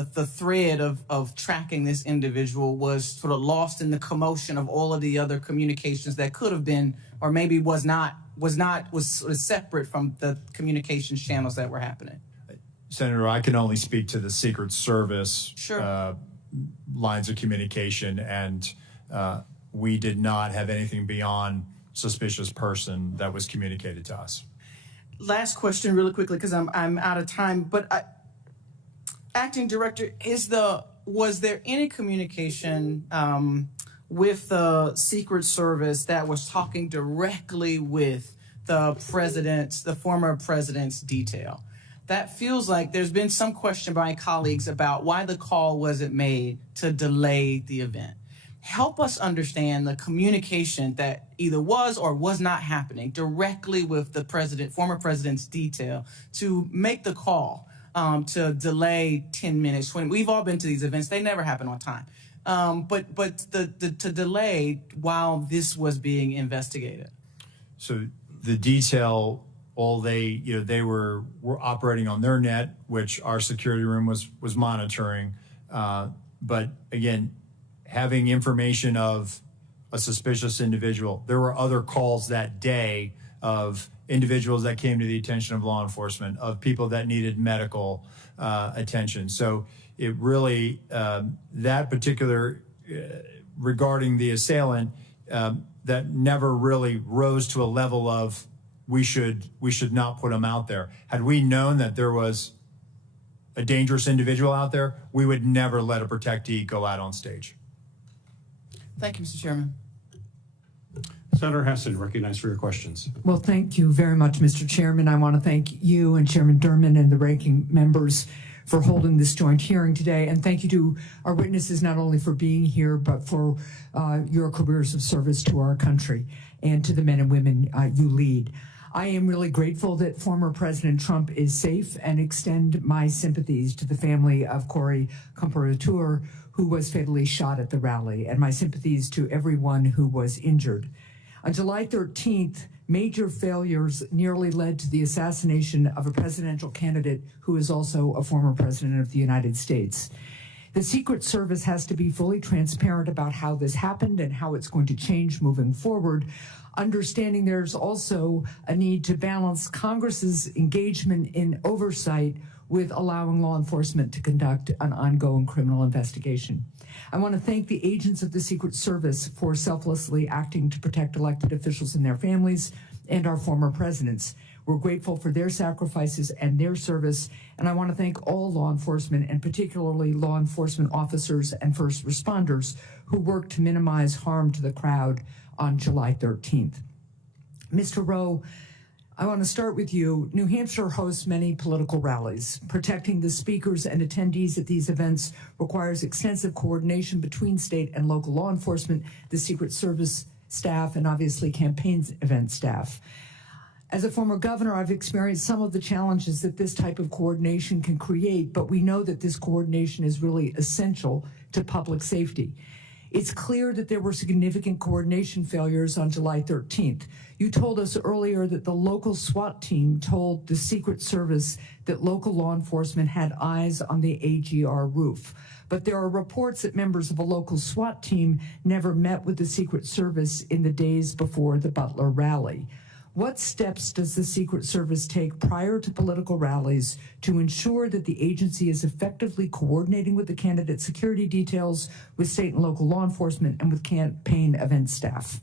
the thread of tracking this individual was sort of lost in the commotion of all of the other communications that could have been, or maybe was sort of separate from the communications channels that were happening? Senator, I can only speak to the Secret Service Sure. lines of communication, and we did not have anything beyond suspicious person that was communicated to us. Last question really quickly, because I'm out of time, but Acting Director, was there any communication with the Secret Service that was talking directly with the former president's detail? That feels like there's been some question by colleagues about why the call wasn't made to delay the event. Help us understand the communication that either was or was not happening directly with the former president's detail to make the call to delay 10 minutes, 20. We've all been to these events; they never happen on time. But to delay while this was being investigated. So the detail, they were operating on their net, which our security room was monitoring. But again, having information of a suspicious individual, there were other calls that day of individuals that came to the attention of law enforcement, of people that needed medical attention. So it really, that particular, regarding the assailant, that never really rose to a level of we should not put him out there. Had we known that there was a dangerous individual out there, we would never let a protectee go out on stage. Thank you, Mr. Chairman. Senator Heston, recognized for your questions. Well, thank you very much, Mr. Chairman. I want to thank you and Chairman Durman and the ranking members for holding this joint hearing today. And thank you to our witnesses, not only for being here, but for your careers of service to our country and to the men and women you lead. I am really grateful that former President Trump is safe and extend my sympathies to the family of Corey Comparatur, who was fatally shot at the rally, and my sympathies to everyone who was injured. On July 13th, major failures nearly led to the assassination of a presidential candidate who is also a former president of the United States. The Secret Service has to be fully transparent about how this happened and how it's going to change moving forward, understanding there's also a need to balance Congress's engagement in oversight with allowing law enforcement to conduct an ongoing criminal investigation. I want to thank the agents of the Secret Service for selflessly acting to protect elected officials and their families and our former presidents. We're grateful for their sacrifices and their service, and I want to thank all law enforcement, and particularly law enforcement officers and first responders who worked to minimize harm to the crowd on July 13th. Mr. Rowe, I want to start with you. New Hampshire hosts many political rallies. Protecting the speakers and attendees at these events requires extensive coordination between state and local law enforcement, the Secret Service staff, and obviously campaign event staff. As a former governor, I've experienced some of the challenges that this type of coordination can create, but we know that this coordination is really essential to public safety. It's clear that there were significant coordination failures on July 13th. You told us earlier that the local SWAT team told the Secret Service that local law enforcement had eyes on the AGR roof. But there are reports that members of a local SWAT team never met with the Secret Service in the days before the Butler rally. What steps does the Secret Service take prior to political rallies to ensure that the agency is effectively coordinating with the candidate security details, with state and local law enforcement, and with campaign event staff?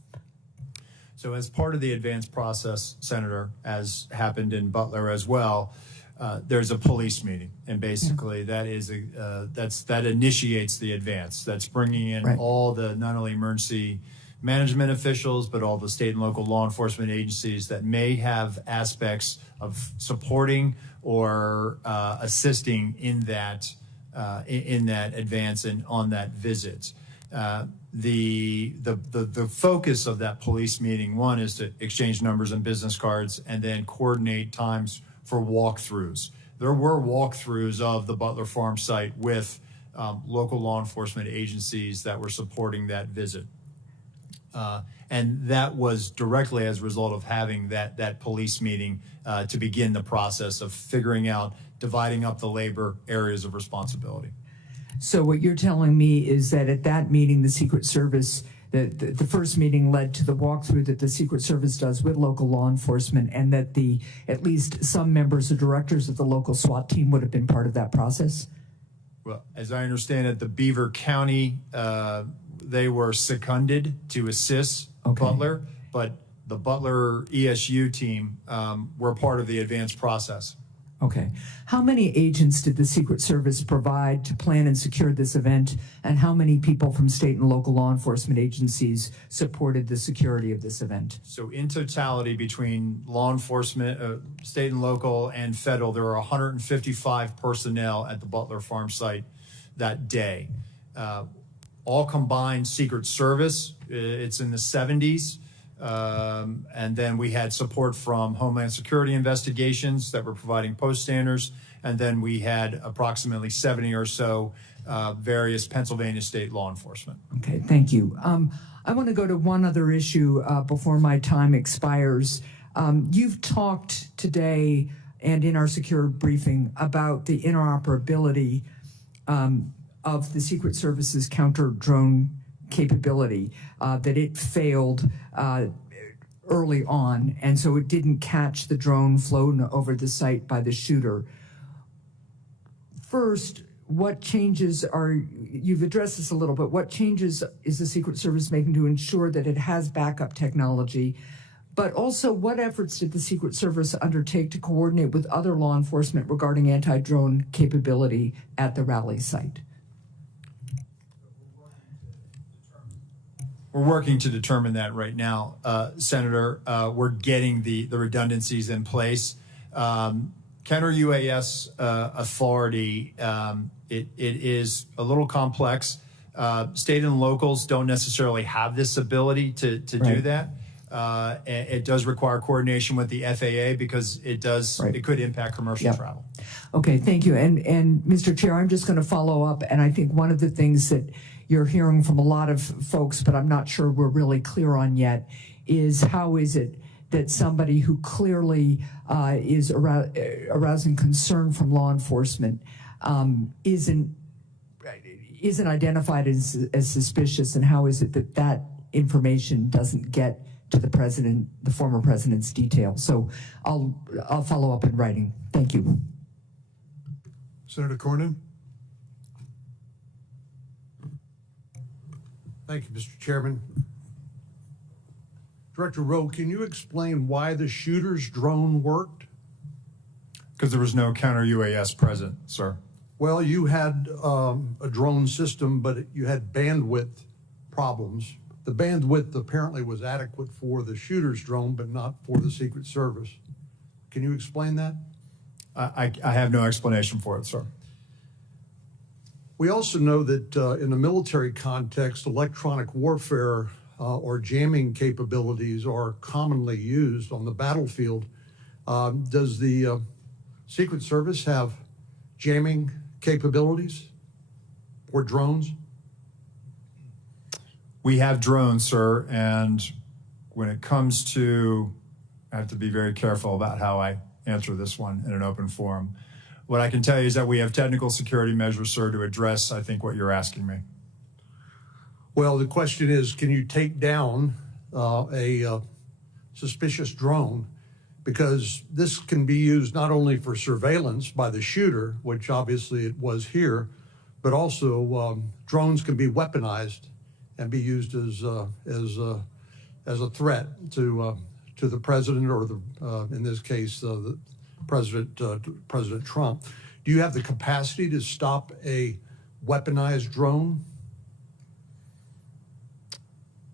So as part of the advance process, Senator, as happened in Butler as well, there's a police meeting, and basically that is that initiates the advance. That's bringing in all the not only emergency management officials, but all the state and local law enforcement agencies that may have aspects of supporting or assisting in that advance and on that visit. The focus of that police meeting, one, is to exchange numbers and business cards, and then coordinate times for walkthroughs. There were walkthroughs of the Butler Farm site with local law enforcement agencies that were supporting that visit. And that was directly as a result of having that police meeting to begin the process of figuring out, dividing up the labor areas of responsibility. So what you're telling me is that at that meeting, the Secret Service, the first meeting led to the walkthrough that the Secret Service does with local law enforcement, and that at least some members or directors of the local SWAT team would have been part of that process? Well, as I understand it, the Beaver County, they were seconded to assist Butler, but the Butler ESU team were part of the advanced process. Okay. How many agents did the Secret Service provide to plan and secure this event, and how many people from state and local law enforcement agencies supported the security of this event? So in totality, between law enforcement, state and local, and federal, there were 155 personnel at the Butler Farm site that day. All combined Secret Service, it's in the 70s. And then we had support from Homeland Security investigations that were providing post standards. And then we had approximately 70 or so various Pennsylvania state law enforcement. Okay, thank you. I want to go to one other issue before my time expires. You've talked today and in our secure briefing about the interoperability of the Secret Service's counter-drone capability, that it failed early on, and so it didn't catch the drone flown over the site by the shooter. First, what changes you've addressed this a little bit, what changes is the Secret Service making to ensure that it has backup technology? But also, what efforts did the Secret Service undertake to coordinate with other law enforcement regarding anti-drone capability at the rally site? We're working to determine that right now, Senator. We're getting the redundancies in place. Counter UAS authority, it is a little complex. State and locals don't necessarily have this ability to do that. It does require coordination with the FAA because it could impact commercial travel. Okay, thank you. And Mr. Chair, I'm just going to follow up, and I think one of the things that you're hearing from a lot of folks, but I'm not sure we're really clear on yet, is how is it that somebody who clearly is arousing concern from law enforcement isn't identified as suspicious, and how is it that that information doesn't get to the president, the former president's detail? So I'll follow up in writing. Thank you. Senator Cornyn. Thank you, Mr. Chairman. Director Rowe, can you explain why the shooter's drone worked? Because there was no counter UAS present, sir. Well, you had a drone system, but you had bandwidth problems. The bandwidth apparently was adequate for the shooter's drone, but not for the Secret Service. Can you explain that? I have no explanation for it, sir. We also know that in a military context, electronic warfare or jamming capabilities are commonly used on the battlefield. Does the Secret Service have jamming capabilities or drones? We have drones, sir, and when it comes to, I have to be very careful about how I answer this one in an open forum. What I can tell you is that we have technical security measures, sir, to address, I think, what you're asking me. Well, the question is, can you take down a suspicious drone? Because this can be used not only for surveillance by the shooter, which obviously it was here, but also drones can be weaponized and be used as a threat to the president, or in this case, the President Trump. Do you have the capacity to stop a weaponized drone?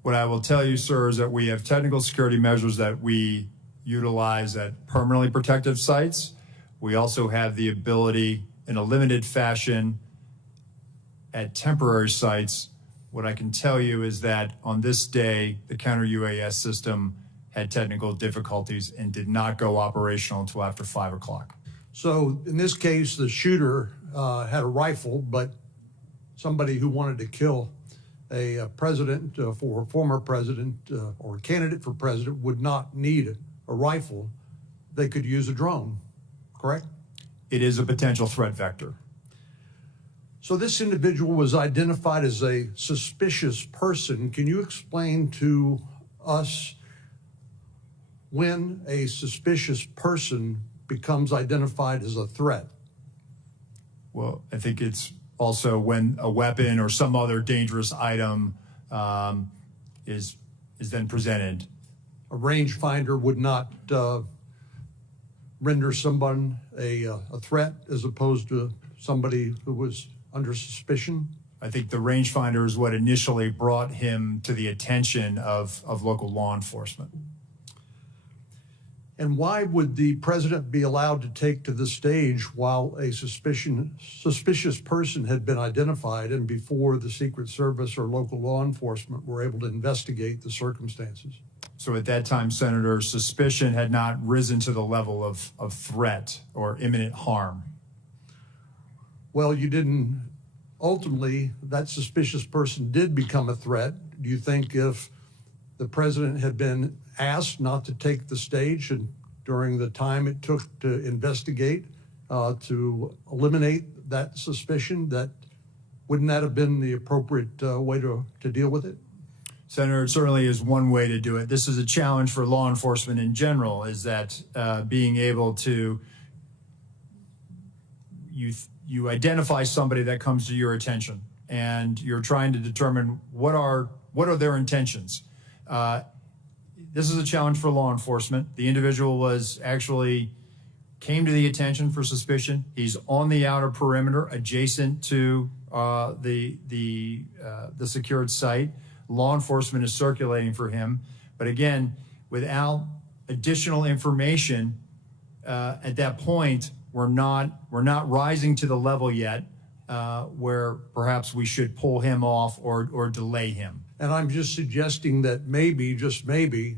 What I will tell you, sir, is that we have technical security measures that we utilize at permanently protected sites. We also have the ability in a limited fashion at temporary sites. What I can tell you is that on this day, the counter UAS system had technical difficulties and did not go operational until after 5 o'clock. So in this case, the shooter had a rifle, but somebody who wanted to kill a president for a former president or a candidate for president would not need a rifle. They could use a drone, correct? It is a potential threat vector. So this individual was identified as a suspicious person. Can you explain to us when a suspicious person becomes identified as a threat? Well, I think it's also when a weapon or some other dangerous item is then presented. A rangefinder would not render someone a threat as opposed to somebody who was under suspicion? I think the rangefinder is what initially brought him to the attention of local law enforcement. And why would the president be allowed to take to the stage while a suspicious person had been identified and before the Secret Service or local law enforcement were able to investigate the circumstances? So at that time, Senator, suspicion had not risen to the level of threat or imminent harm. Well, you didn't, ultimately, that suspicious person did become a threat. Do you think if the president had been asked not to take the stage and during the time it took to investigate, to eliminate that suspicion, that wouldn't that have been the appropriate way to deal with it? Senator, it certainly is one way to do it. This is a challenge for law enforcement in general, is that being able to, you identify somebody that comes to your attention and you're trying to determine what are their intentions. This is a challenge for law enforcement. The individual came to the attention for suspicion. He's on the outer perimeter adjacent to the secured site. Law enforcement is circulating for him. But again, without additional information, at that point, we're not rising to the level yet where perhaps we should pull him off or delay him. And I'm just suggesting that maybe, just maybe,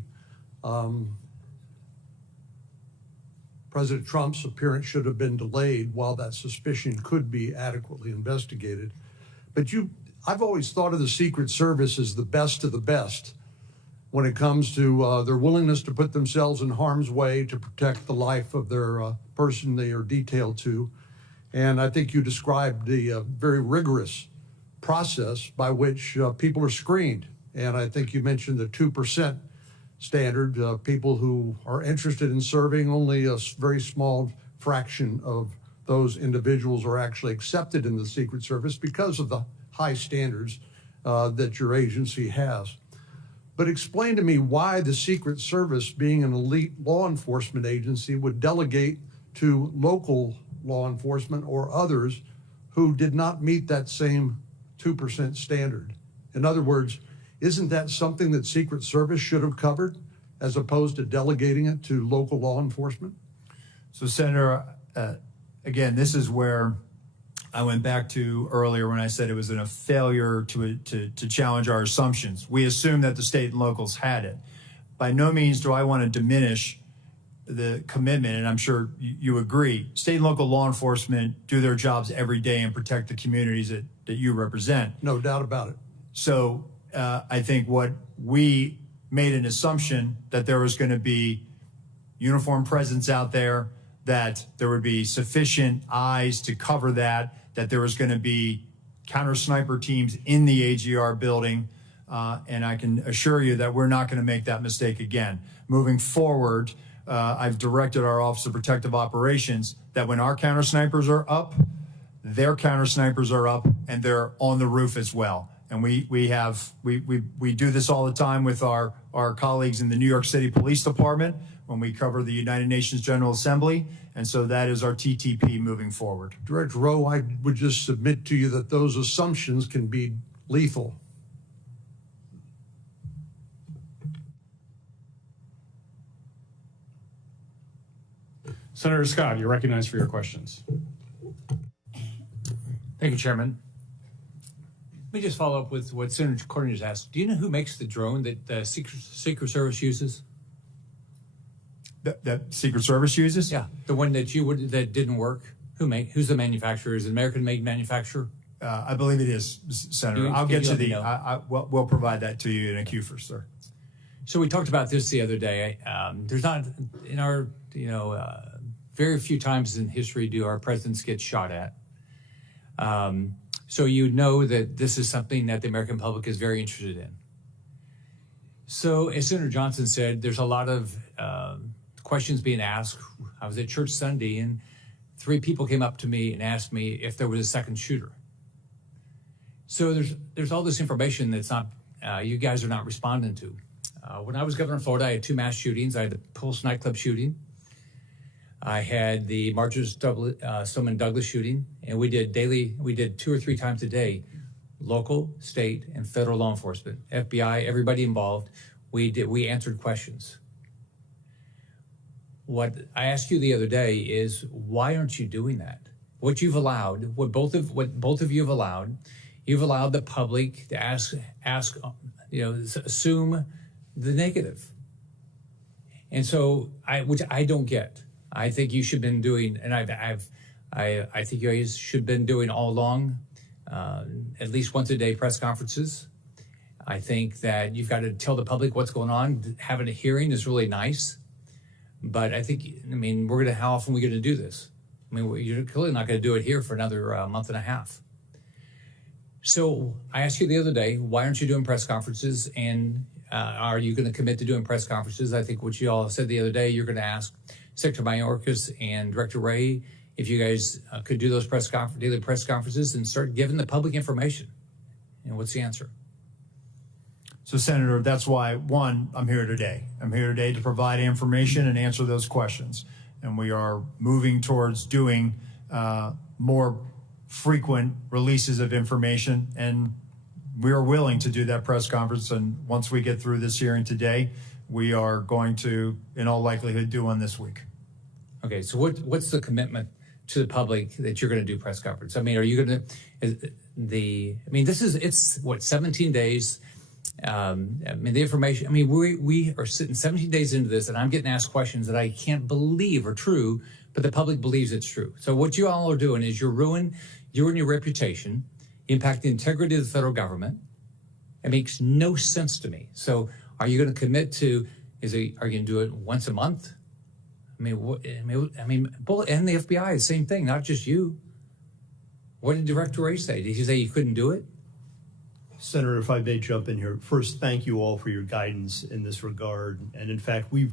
President Trump's appearance should have been delayed while that suspicion could be adequately investigated. But I've always thought of the Secret Service as the best of the best when it comes to their willingness to put themselves in harm's way to protect the life of their person they are detailed to. And I think you described the very rigorous process by which people are screened. And I think you mentioned the 2% standard. People who are interested in serving, only a very small fraction of those individuals are actually accepted in the Secret Service because of the high standards that your agency has. But explain to me why the Secret Service, being an elite law enforcement agency, would delegate to local law enforcement or others who did not meet that same 2% standard. In other words, isn't that something that Secret Service should have covered as opposed to delegating it to local law enforcement? So, Senator, again, this is where I went back to earlier when I said it was a failure to challenge our assumptions. We assumed that the state and locals had it. By no means do I want to diminish the commitment, and I'm sure you agree. State and local law enforcement do their jobs every day and protect the communities that you represent. No doubt about it. So I think what we made an assumption that there was going to be uniform presence out there, that there would be sufficient eyes to cover that there was going to be counter sniper teams in the AGR building. And I can assure you that we're not going to make that mistake again. Moving forward, I've directed our Office of Protective Operations that when our counter snipers are up, their counter snipers are up and they're on the roof as well. And we do this all the time with our colleagues in the New York City Police Department when we cover the United Nations General Assembly. And so that is our TTP moving forward. Director Rowe, I would just submit to you that those assumptions can be lethal. Senator Scott, you're recognized for your questions. Thank you, Chairman. Let me just follow up with what Senator Corning just asked. Do you know who makes the drone that the Secret Service uses? That Secret Service uses? Yeah, the one that that didn't work. Who's the manufacturer? Is it American-made manufacturer? I believe it is, Senator. I'll get to we'll provide that to you in a queue for, sir. So we talked about this the other day. There's not in our very few times in history do our presidents get shot at. So you know that this is something that the American public is very interested in. So as Senator Johnson said, there's a lot of questions being asked. I was at church Sunday and 3 people came up to me and asked me if there was a second shooter. So there's all this information that's not, you guys are not responding to. When I was governor of Florida, I had 2 mass shootings. I had the Pulse nightclub shooting. I had the Marjorie Stoneman Douglas shooting, and we did 2 or 3 times a day, local, state, and federal law enforcement, FBI, everybody involved. We answered questions. What I asked you the other day is, why aren't you doing that? What you've allowed, what both of you have allowed, you've allowed the public to ask, assume the negative. And so, which I don't get. I think you should have been doing, and I think you guys should have been doing all along, at least once a day press conferences. I think that you've got to tell the public what's going on. Having a hearing is really nice, but how often are we going to do this? I mean, you're clearly not going to do it here for another month and a half. So I asked you the other day, why aren't you doing press conferences? And are you going to commit to doing press conferences? I think what you all said the other day, you're going to ask Secretary Mayorkas and Director Ray if you guys could do those daily press conferences and start giving the public information. And what's the answer? So, Senator, that's why, one, I'm here today. I'm here today to provide information and answer those questions. And we are moving towards doing more frequent releases of information, and we are willing to do that press conference. And once we get through this hearing today, we are going to, in all likelihood, do one this week. Okay, so what's the commitment to the public that you're going to do press conference? I mean, are you going to, it's what, 17 days? The information, we are sitting 17 days into this, and I'm getting asked questions that I can't believe are true, but the public believes it's true. So what you all are doing is you're ruining your reputation, impact the integrity of the federal government. It makes no sense to me. So are you going to commit to, are you going to do it once a month? And the FBI, the same thing, not just you. What did Director Ray say? Did he say you couldn't do it? Senator, if I may jump in here. First, thank you all for your guidance in this regard. And in fact, we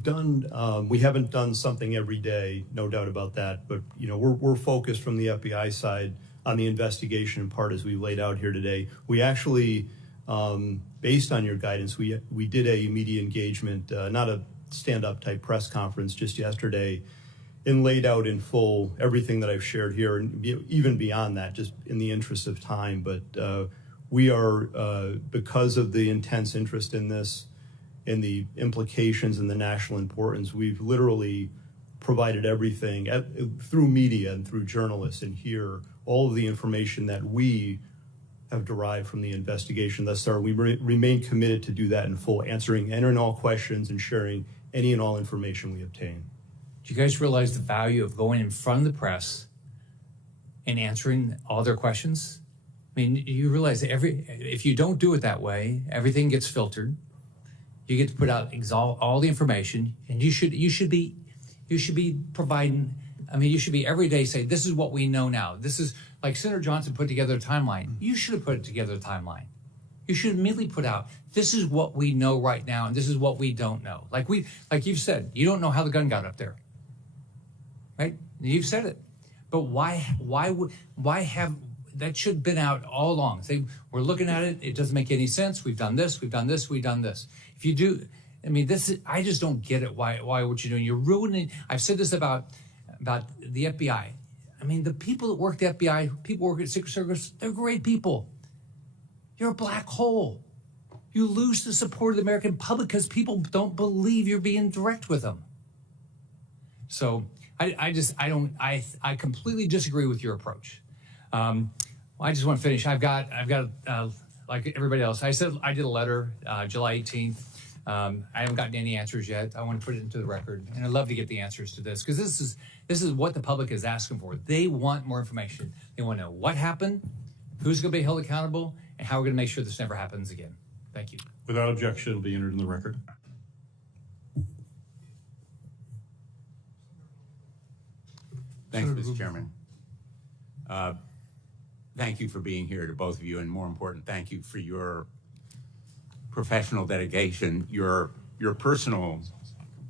haven't done something every day, no doubt about that. But, we're focused from the FBI side on the investigation part as we laid out here today. We actually, based on your guidance, we did a media engagement, not a stand-up type press conference just yesterday, and laid out in full everything that I've shared here, and even beyond that, just in the interest of time. But we are, because of the intense interest in this and the implications and the national importance, we've literally provided everything through media and through journalists and here, all of the information that we have derived from the investigation thus far. We remain committed to do that in full, answering any and all questions and sharing any and all information we obtain. Do you guys realize the value of going in front of the press and answering all their questions? You realize that if you don't do it that way, everything gets filtered. You get to put out all the information, and you should be providing. You should be every day say, this is what we know now. This is like Senator Johnson put together a timeline. You should have put together a timeline. You should immediately put out, this is what we know right now, and this is what we don't know. Like you've said, you don't know how the gun got up there, right? You've said it, but why have? That should have been out all along. Say, we're looking at it. It doesn't make any sense. We've done this. We've done this. We've done this. If you do, I just don't get it. Why what you're doing? You're ruining. I've said this about the FBI. The people that work at the FBI, people who work at Secret Service, they're great people. You're a black hole. You lose the support of the American public because people don't believe you're being direct with them. So I completely disagree with your approach. I just want to finish. I've got like everybody else. I said I did a letter July 18th. I haven't gotten any answers yet. I want to put it into the record, and I'd love to get the answers to this because this is what the public is asking for. They want more information. They want to know what happened, who's going to be held accountable, and how we're going to make sure this never happens again. Thank you. Without objection, it'll be entered in the record. Thanks, Mr. Chairman. thank you for being here to both of you, and more important, thank you for your professional dedication, your personal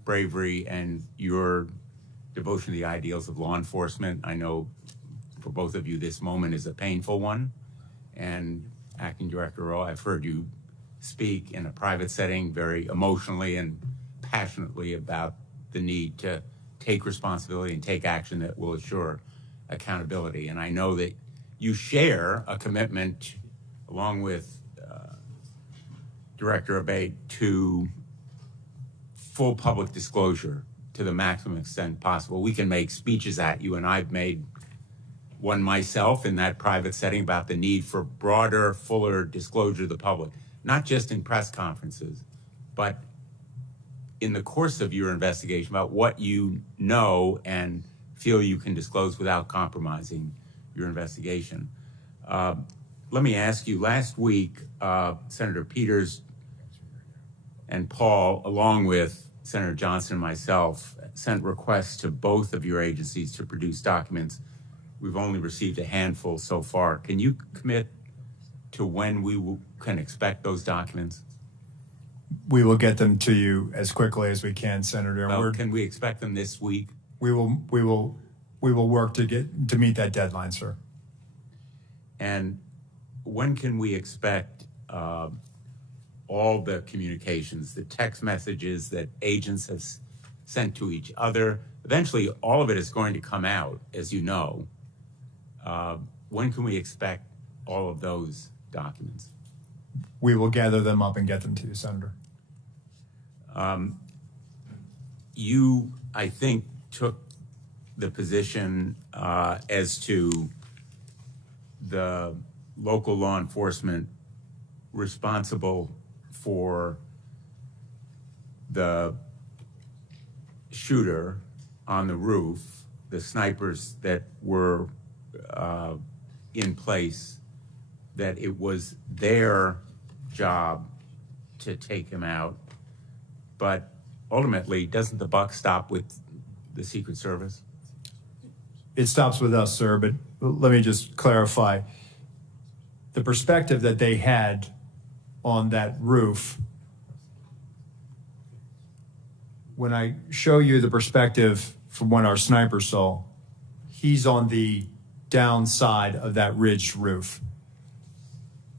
bravery, and your devotion to the ideals of law enforcement. I know for both of you, this moment is a painful one. And Acting Director Rowe, I've heard you speak in a private setting very emotionally and passionately about the need to take responsibility and take action that will assure accountability. And I know that you share a commitment, along with Director Abate, to full public disclosure to the maximum extent possible. We can make speeches at you, and I've made one myself in that private setting about the need for broader, fuller disclosure to the public, not just in press conferences, but in the course of your investigation about what you know and feel you can disclose without compromising your investigation. Let me ask you, last week, Senator Peters and Paul, along with Senator Johnson and myself, sent requests to both of your agencies to produce documents. We've only received a handful so far. Can you commit to when we can expect those documents? We will get them to you as quickly as we can, Senator. Well, can we expect them this week? We will work to meet that deadline, sir. And when can we expect all the communications, the text messages that agents have sent to each other? Eventually, all of it is going to come out, as you know. When can we expect all of those documents? We will gather them up and get them to you, Senator. You, I think, took the position as to the local law enforcement responsible for the shooter on the roof, the snipers that were in place, that it was their job to take him out. But ultimately, doesn't the buck stop with the Secret Service? It stops with us, sir, but let me just clarify. The perspective that they had on that roof, when I show you the perspective from what our sniper saw, he's on the downside of that ridged roof.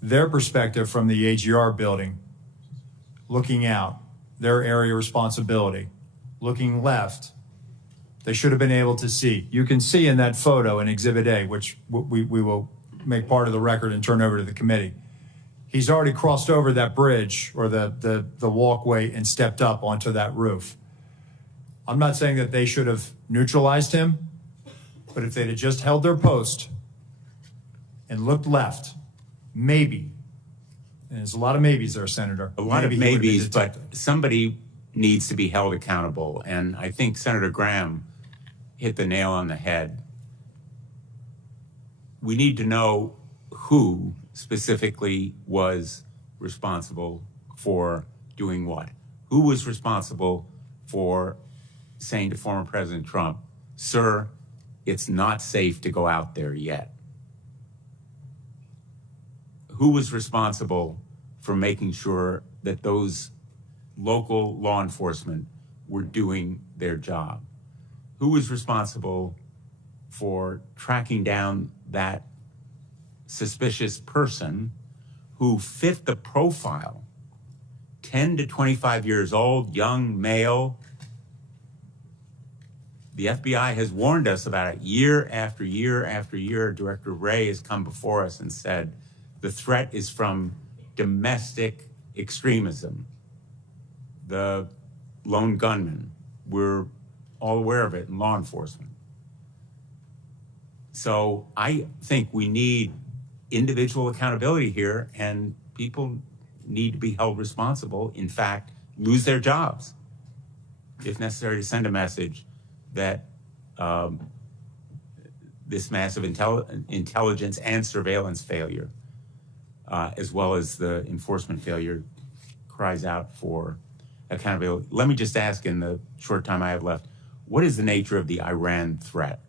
Their perspective from the AGR building, looking out, their area of responsibility, looking left, they should have been able to see. You can see in that photo in Exhibit A, which we will make part of the record and turn over to the committee. He's already crossed over that bridge or the walkway and stepped up onto that roof. I'm not saying that they should have neutralized him, but if they'd have just held their post and looked left, maybe, and there's a lot of maybes there, Senator. A lot of maybes, but somebody needs to be held accountable. And I think Senator Graham hit the nail on the head. We need to know who specifically was responsible for doing what. Who was responsible for saying to former President Trump, "Sir, it's not safe to go out there yet"? Who was responsible for making sure that those local law enforcement were doing their job? Who was responsible for tracking down that suspicious person who fit the profile? 10 to 25 years old, young male. The FBI has warned us about it year after year after year. Director Wray has come before us and said the threat is from domestic extremism. The lone gunman, we're all aware of it in law enforcement. So I think we need individual accountability here, and people need to be held responsible, in fact, lose their jobs, if necessary, to send a message that this massive intelligence and surveillance failure, as well as the enforcement failure, cries out for accountability. Let me just ask, in the short time I have left, what is the nature of the Iran threat?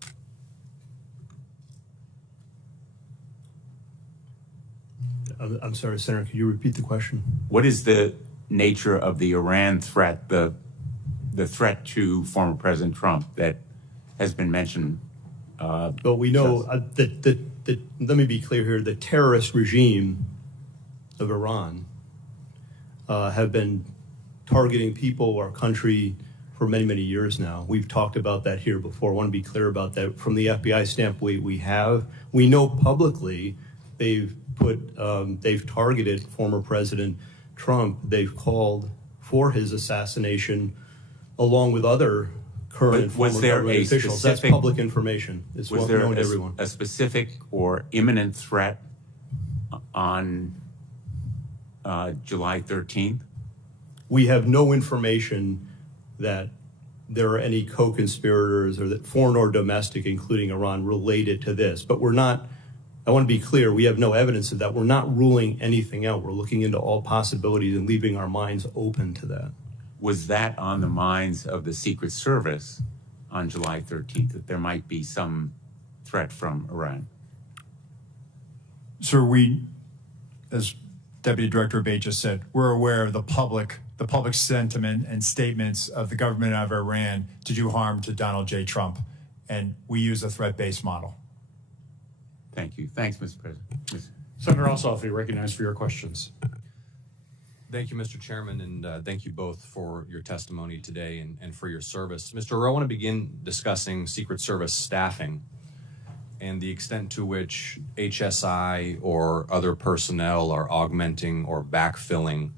I'm sorry, Senator, could you repeat the question? What is the nature of the Iran threat, the threat to former President Trump that has been mentioned? But we know that let me be clear here, the terrorist regime of Iran have been targeting people, our country, for many, many years now. We've talked about that here before. I want to be clear about that. From the FBI standpoint, we know publicly they've targeted former President Trump. They've called for his assassination along with other current and former government officials. That's public information. It's well known to everyone. A specific or imminent threat on July 13th? We have no information that there are any co-conspirators or that foreign or domestic, including Iran, related to this. But we're not, I want to be clear, we have no evidence of that. We're not ruling anything out. We're looking into all possibilities and leaving our minds open to that. Was that on the minds of the Secret Service on July 13th, that there might be some threat from Iran? So we, as Deputy Director Abate just said, we're aware of the public sentiment and statements of the government of Iran to do harm to Donald J. Trump, and we use a threat-based model. Thank you. Thanks, Mr. President. Senator Ossoff, you're recognized for your questions. Thank you, Mr. Chairman, and thank you both for your testimony today and for your service. Mr. Rowe, I want to begin discussing Secret Service staffing and the extent to which HSI or other personnel are augmenting or backfilling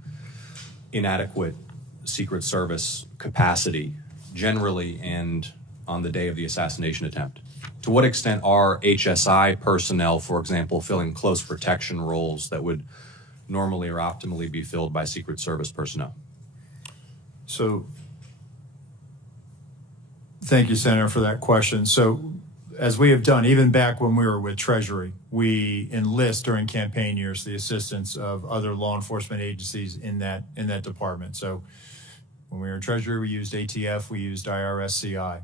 inadequate Secret Service capacity generally and on the day of the assassination attempt. To what extent are HSI personnel, for example, filling close protection roles that would normally or optimally be filled by Secret Service personnel? So thank you, Senator, for that question. So as we have done, even back when we were with Treasury, we enlist during campaign years the assistance of other law enforcement agencies in that department. So when we were in Treasury, we used ATF, we used IRSCI.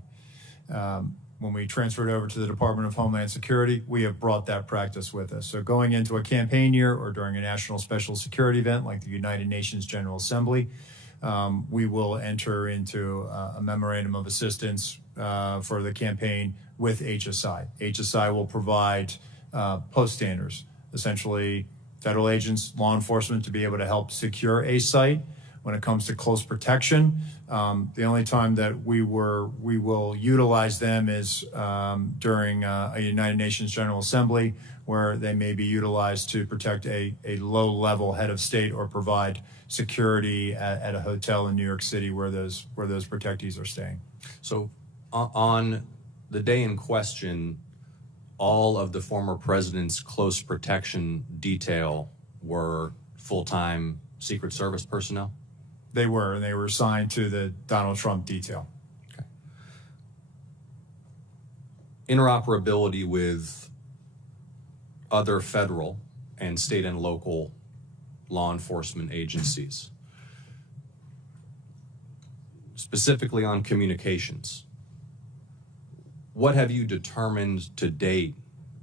When we transferred over to the Department of Homeland Security, we have brought that practice with us. So going into a campaign year or during a national special security event like the United Nations General Assembly, we will enter into a memorandum of assistance for the campaign with HSI. HSI will provide post standers, essentially federal agents, law enforcement, to be able to help secure a site. When it comes to close protection, the only time that we will utilize them is during a United Nations General Assembly, where they may be utilized to protect a low-level head of state or provide security at a hotel in New York City where those protectees are staying. So on the day in question, all of the former president's close protection detail were full-time Secret Service personnel? They were, and they were assigned to the Donald Trump detail. Okay. Interoperability with other federal and state and local law enforcement agencies, specifically on communications. What have you determined to date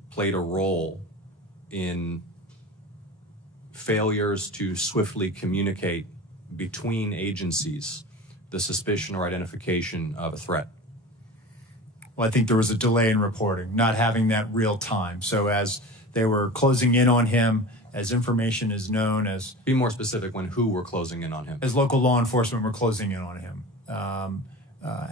played a role in failures to swiftly communicate between agencies the suspicion or identification of a threat? Well, I think there was a delay in reporting, not having that real time. So as they were closing in on him, as information is known, as Be more specific when who were closing in on him. as local law enforcement were closing in on him,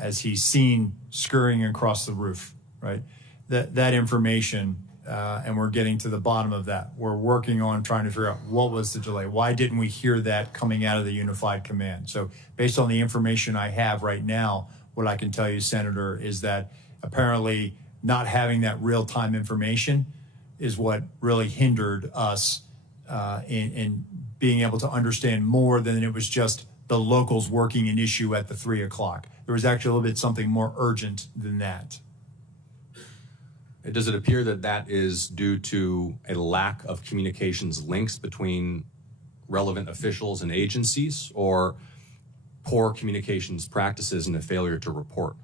as he's seen scurrying across the roof, right? That information, and we're getting to the bottom of that. We're working on trying to figure out what was the delay. Why didn't we hear that coming out of the unified command? So based on the information I have right now, what I can tell you, Senator, is that apparently not having that real-time information is what really hindered us in being able to understand more than it was just the locals working an issue at the 3 o'clock. There was actually a little bit something more urgent than that. Does it appear that that is due to a lack of communications links between relevant officials and agencies, or poor communications practices and a failure to report?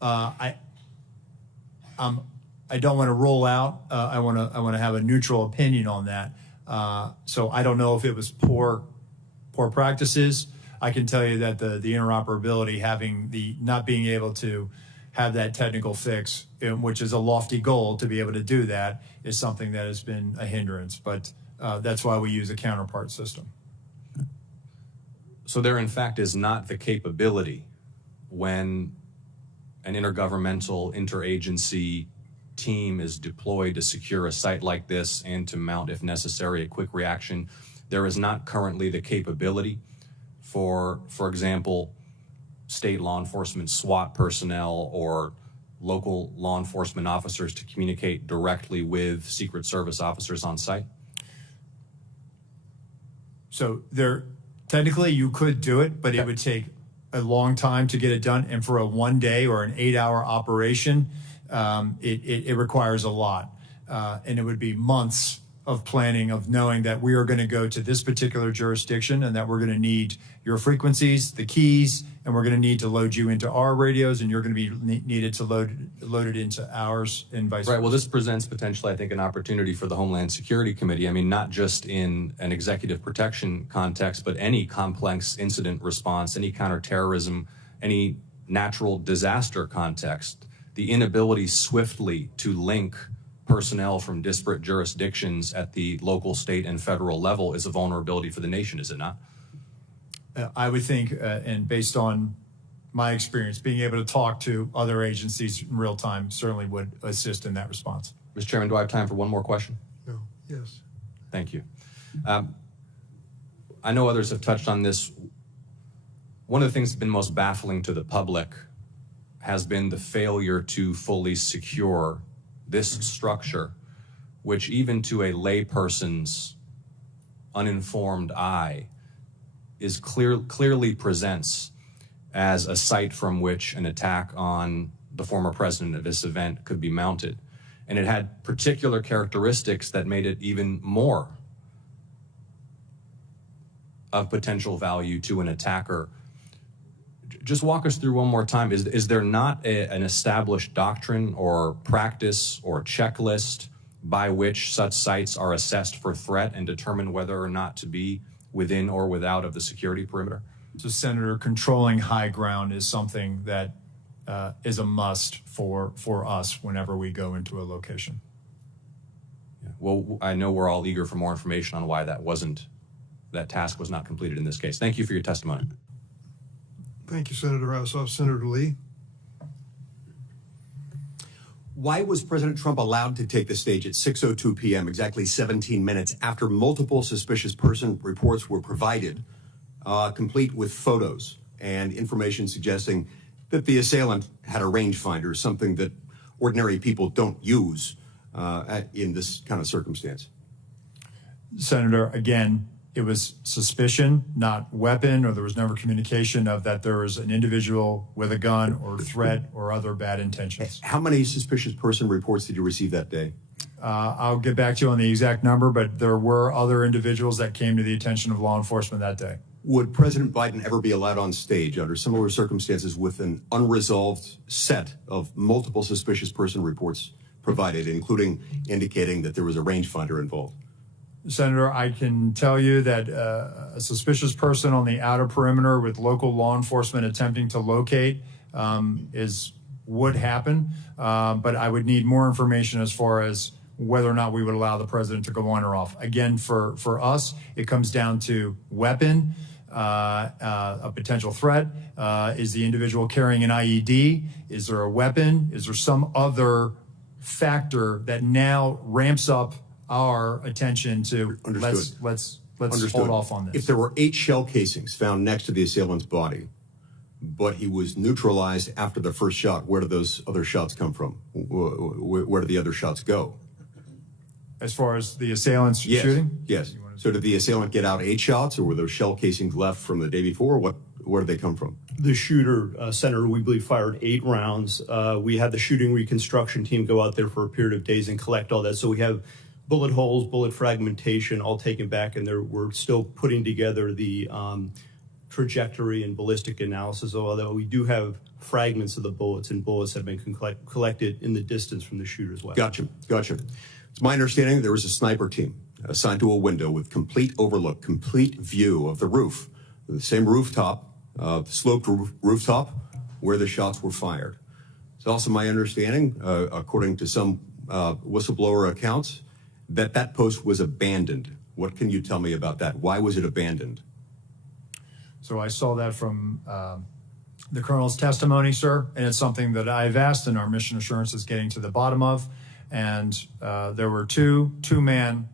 I don't want to roll out. I want to have a neutral opinion on that. So I don't know if it was poor practices. I can tell you that the interoperability, having not being able to have that technical fix, which is a lofty goal to be able to do that, is something that has been a hindrance. But that's why we use a counterpart system. So there, in fact, is not the capability when an intergovernmental, interagency team is deployed to secure a site like this and to mount, if necessary, a quick reaction. There is not currently the capability for example, state law enforcement, SWAT personnel, or local law enforcement officers to communicate directly with Secret Service officers on site? So technically you could do it, but it would take a long time to get it done. And for a 1 day or an 8-hour operation, it requires a lot. And it would be months of planning, of knowing that we are going to go to this particular jurisdiction and that we're going to need your frequencies, the keys, and we're going to need to load you into our radios, and you're going to be needed to load it into ours, and vice versa. Right. Well, this presents potentially, I think, an opportunity for the Homeland Security Committee. I mean, not just in an executive protection context, but any complex incident response, any counterterrorism, any natural disaster context. The inability swiftly to link personnel from disparate jurisdictions at the local, state, and federal level is a vulnerability for the nation, is it not? I would think, and based on my experience, being able to talk to other agencies in real time certainly would assist in that response. Mr. Chairman, do I have time for one more question? No. Yes. Thank you. I know others have touched on this. One of the things that's been most baffling to the public has been the failure to fully secure this structure, which even to a layperson's uninformed eye is clearly presents as a site from which an attack on the former president of this event could be mounted. And it had particular characteristics that made it even more of potential value to an attacker. Just walk us through one more time. Is there not an established doctrine or practice or checklist by which such sites are assessed for threat and determine whether or not to be within or without of the security perimeter? So, Senator, controlling high ground is something that is a must for us whenever we go into a location. Yeah. Well, I know we're all eager for more information on why that task was not completed in this case. Thank you for your testimony. Thank you, Senator Ossoff. Senator Lee. Why was President Trump allowed to take the stage at 6:02 p.m., exactly 17 minutes after multiple suspicious person reports were provided, complete with photos and information suggesting that the assailant had a rangefinder, something that ordinary people don't use in this kind of circumstance? Senator, again, it was suspicion, not weapon, or there was never communication of that there was an individual with a gun or threat or other bad intentions. How many suspicious person reports did you receive that day? I'll get back to you on the exact number, but there were other individuals that came to the attention of law enforcement that day. Would President Biden ever be allowed on stage under similar circumstances with an unresolved set of multiple suspicious person reports provided, including indicating that there was a rangefinder involved? Senator, I can tell you that a suspicious person on the outer perimeter with local law enforcement attempting to locate would happen, but I would need more information as far as whether or not we would allow the president to go on or off. Again, for us, it comes down to weapon, a potential threat. Is the individual carrying an IED? Is there a weapon? Is there some other factor that now ramps up our attention to let's hold off on this? If there were 8 shell casings found next to the assailant's body, but he was neutralized after the first shot, where do those other shots come from? Where do the other shots go? As far as the assailant's shooting? Yes. So did the assailant get out 8 shots, or were those shell casings left from the day before? Where did they come from? The shooter, Senator, we believe fired 8 rounds. We had the shooting reconstruction team go out there for a period of days and collect all that. So we have bullet holes, bullet fragmentation, all taken back, and we're still putting together the trajectory and ballistic analysis, although we do have fragments of the bullets, and bullets have been collected in the distance from the shooter's weapon. Gotcha. It's my understanding there was a sniper team assigned to a window with complete overlook, complete view of the roof, the same rooftop, sloped rooftop where the shots were fired. It's also my understanding, according to some whistleblower accounts, that that post was abandoned. What can you tell me about that? Why was it abandoned? So I saw that from the colonel's testimony, sir, and it's something that I've asked and our mission assurance is getting to the bottom of. And there were two-man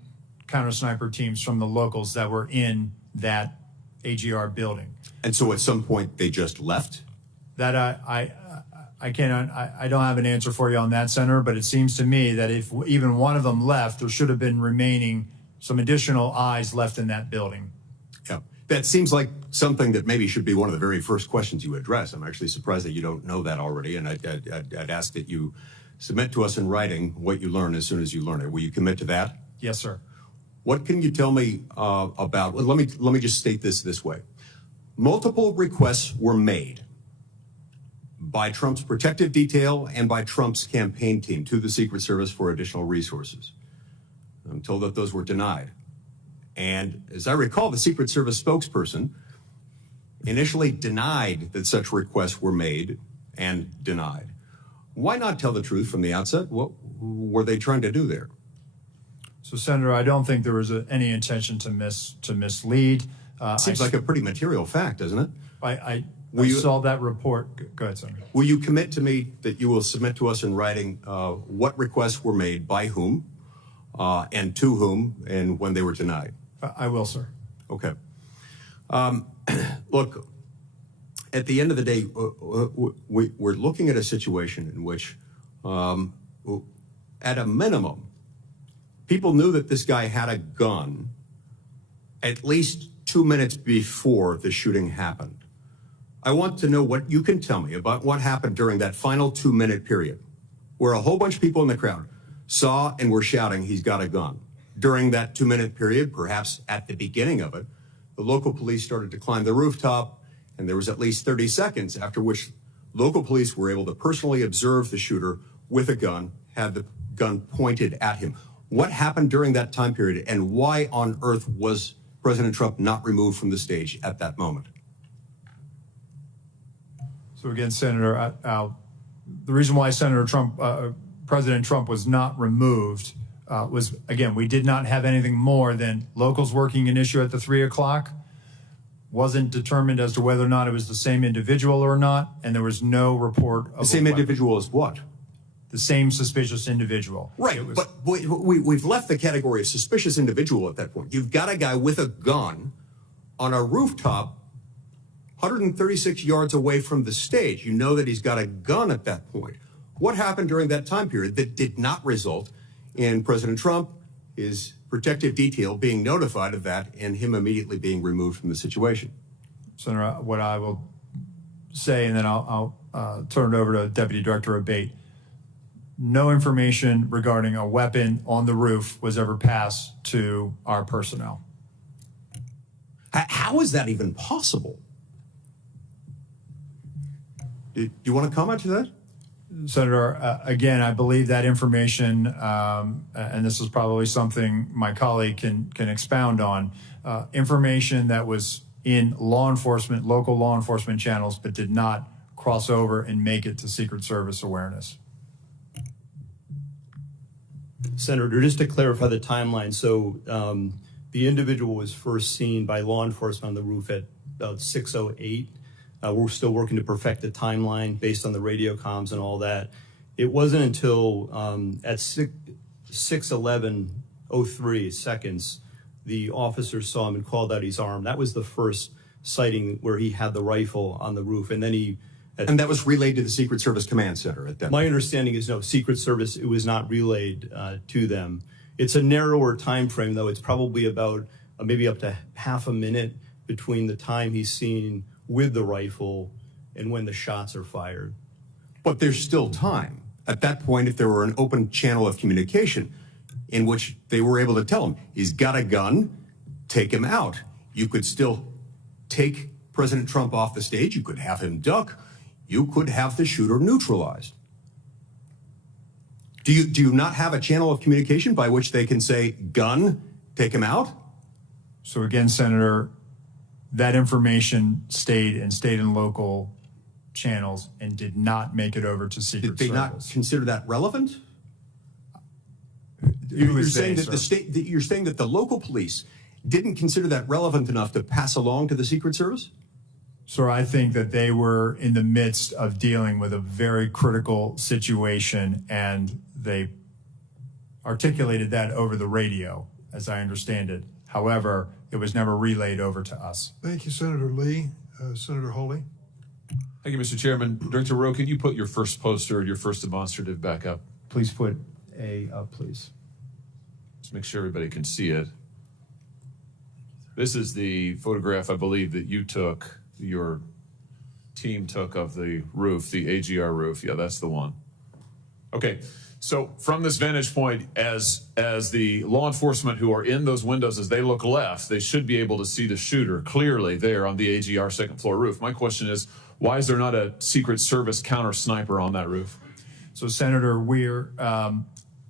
counter-sniper teams from the locals that were in that AGR building. And so at some point they just left? That I don't have an answer for you on that, Senator, but it seems to me that if even one of them left, there should have been remaining some additional eyes left in that building. Yeah, that seems like something that maybe should be one of the very first questions you address. I'm actually surprised that you don't know that already, and I'd ask that you submit to us in writing what you learn as soon as you learn it. Will you commit to that? Yes, sir. What can you tell me about, let me just state this way. Multiple requests were made by Trump's protective detail and by Trump's campaign team to the Secret Service for additional resources. I'm told that those were denied. And as I recall, the Secret Service spokesperson initially denied that such requests were made and denied. Why not tell the truth from the outset? What were they trying to do there? So, Senator, I don't think there was any intention to mislead. Seems like a pretty material fact, doesn't it? I saw that report. Go ahead, Senator. Will you commit to me that you will submit to us in writing what requests were made, by whom, and to whom, and when they were denied? I will, sir. Okay. Look, at the end of the day, we're looking at a situation in which, at a minimum, people knew that this guy had a gun at least 2 minutes before the shooting happened. I want to know what you can tell me about what happened during that final 2-minute period where a whole bunch of people in the crowd saw and were shouting, "He's got a gun." During that 2-minute period, perhaps at the beginning of it, the local police started to climb the rooftop, and there was at least 30 seconds after which local police were able to personally observe the shooter with a gun, had the gun pointed at him. What happened during that time period, and why on earth was President Trump not removed from the stage at that moment? So again, Senator, the reason why President Trump was not removed was, again, we did not have anything more than locals working an issue at the 3 o'clock. Wasn't determined as to whether or not it was the same individual or not, and there was no report of the same individual as what? The same suspicious individual. Right, but we've left the category of suspicious individual at that point. You've got a guy with a gun on a rooftop 136 yards away from the stage. You know that he's got a gun at that point. What happened during that time period that did not result in President Trump, his protective detail, being notified of that and him immediately being removed from the situation? Senator, what I will say, and then I'll turn it over to Deputy Director Abate. No information regarding a weapon on the roof was ever passed to our personnel. How is that even possible? Do you want to comment to that? Senator, again, I believe that information, and this is probably something my colleague can expound on, information that was in law enforcement, local law enforcement channels, but did not cross over and make it to Secret Service awareness. Senator, just to clarify the timeline, so the individual was first seen by law enforcement on the roof at about 6:08. We're still working to perfect the timeline based on the radio comms and all that. It wasn't until at 6:11:03 seconds, the officer saw him and called out his arm. That was the first sighting where he had the rifle on the roof, and then he. And that was relayed to the Secret Service Command Center at that My point. understanding is no, Secret Service, it was not relayed to them. It's a narrower time frame, though. It's probably about maybe up to half a minute between the time he's seen with the rifle and when the shots are fired. But there's still time. At that point, if there were an open channel of communication in which they were able to tell him, he's got a gun, take him out. You could still take President Trump off the stage. You could have him duck. You could have the shooter neutralized. Do you not have a channel of communication by which they can say gun, take him out? So again, Senator, that information stayed in local channels and did not make it over to Secret Did they not Service. consider that relevant? Who You're is saying they, that the sir? state, you're saying that the local police didn't consider that relevant enough to pass along to the Secret Service? Sir, I think that they were in the midst of dealing with a very critical situation, and they articulated that over the radio, as I understand it. However, it was never relayed over to us. Thank you, Senator Lee. Senator Hawley. Thank you, Mr. Chairman. Director Rowe, can you put your first poster and your first demonstrative back up? Please put A up, please. Let's make sure everybody can see it. This is the photograph, I believe, that you took, your team took of the roof, the AGR roof. Yeah, that's the one. Okay, so from this vantage point, as the law enforcement who are in those windows, as they look left, they should be able to see the shooter clearly there on the AGR second floor roof. My question is, why is there not a Secret Service counter sniper on that roof? So, Senator, we're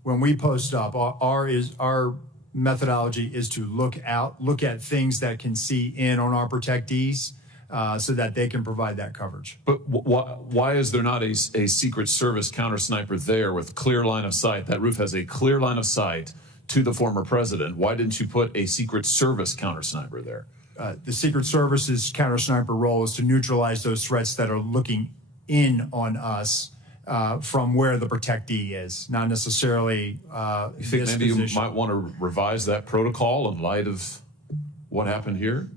when we post up, our methodology is to look at things that can see in on our protectees, so that they can provide that coverage. But why is there not a Secret Service counter sniper there with clear line of sight? That roof has a clear line of sight to the former president. Why didn't you put a Secret Service counter sniper there? The Secret Service's counter sniper role is to neutralize those threats that are looking in on us from where the protectee is, not necessarily You think maybe you might want to revise that protocol in light of what happened here?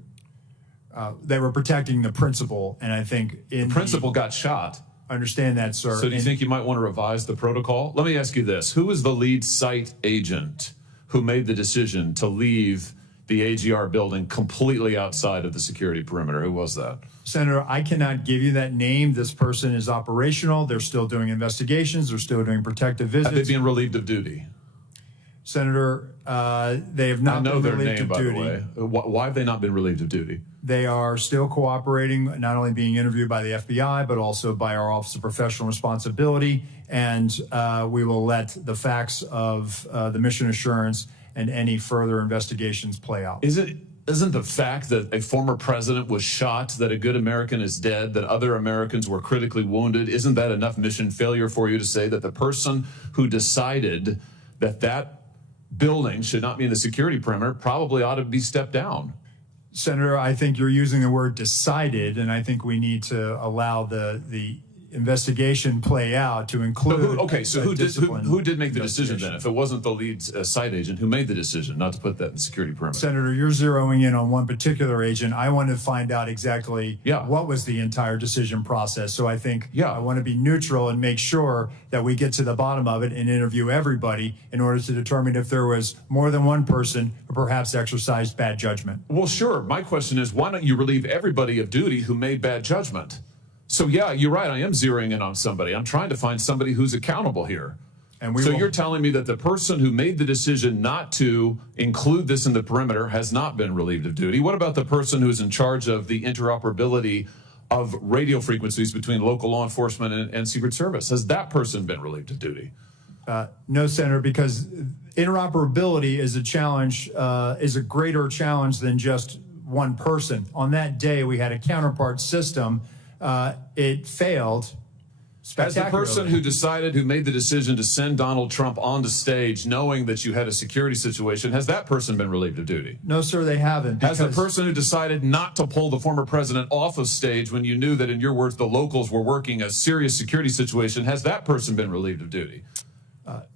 They were protecting the principal, and I think The principal got shot. Understand that, sir. So do you think you might want to revise the protocol? Let me ask you this. Who was the lead site agent who made the decision to leave the AGR building completely outside of the security perimeter? Who was that? Senator, I cannot give you that name. This person is operational. They're still doing investigations. They're still doing protective visits. Have they been relieved of duty? Senator, they have not been relieved of duty. I know their name, by the way. Why have they not been relieved of duty? They are still cooperating, not only being interviewed by the FBI, but also by our Office of Professional Responsibility. And we will let the facts of the mission assurance and any further investigations play out. Isn't the fact that a former president was shot, that a good American is dead, that other Americans were critically wounded, isn't that enough mission failure for you to say that the person who decided that that building should not be in the security perimeter probably ought to be stepped down? Senator, I think you're using the word decided, and I think we need to allow the investigation play out to include. Who did make the decision then? If it wasn't the lead site agent, who made the decision not to put that in the security perimeter? Senator, you're zeroing in on one particular agent. I want to find out exactly what was the entire decision process. So I think I want to be neutral and make sure that we get to the bottom of it and interview everybody in order to determine if there was more than one person who perhaps exercised bad judgment. Well, sure. My question is, why don't you relieve everybody of duty who made bad judgment? So yeah, you're right. I am zeroing in on somebody. I'm trying to find somebody who's accountable here. And you're telling me that the person who made the decision not to include this in the perimeter has not been relieved of duty. What about the person who's in charge of the interoperability of radio frequencies between local law enforcement and Secret Service? Has that person been relieved of duty? No, Senator, because interoperability is a challenge, is a greater challenge than just one person. On that day, we had a counterpart system. It failed spectacularly. As the person who made the decision to send Donald Trump onto stage knowing that you had a security situation, has that person been relieved of duty? No, sir, they haven't. Has the person who decided not to pull the former president off of stage when you knew that, in your words, the locals were working a serious security situation, has that person been relieved of duty?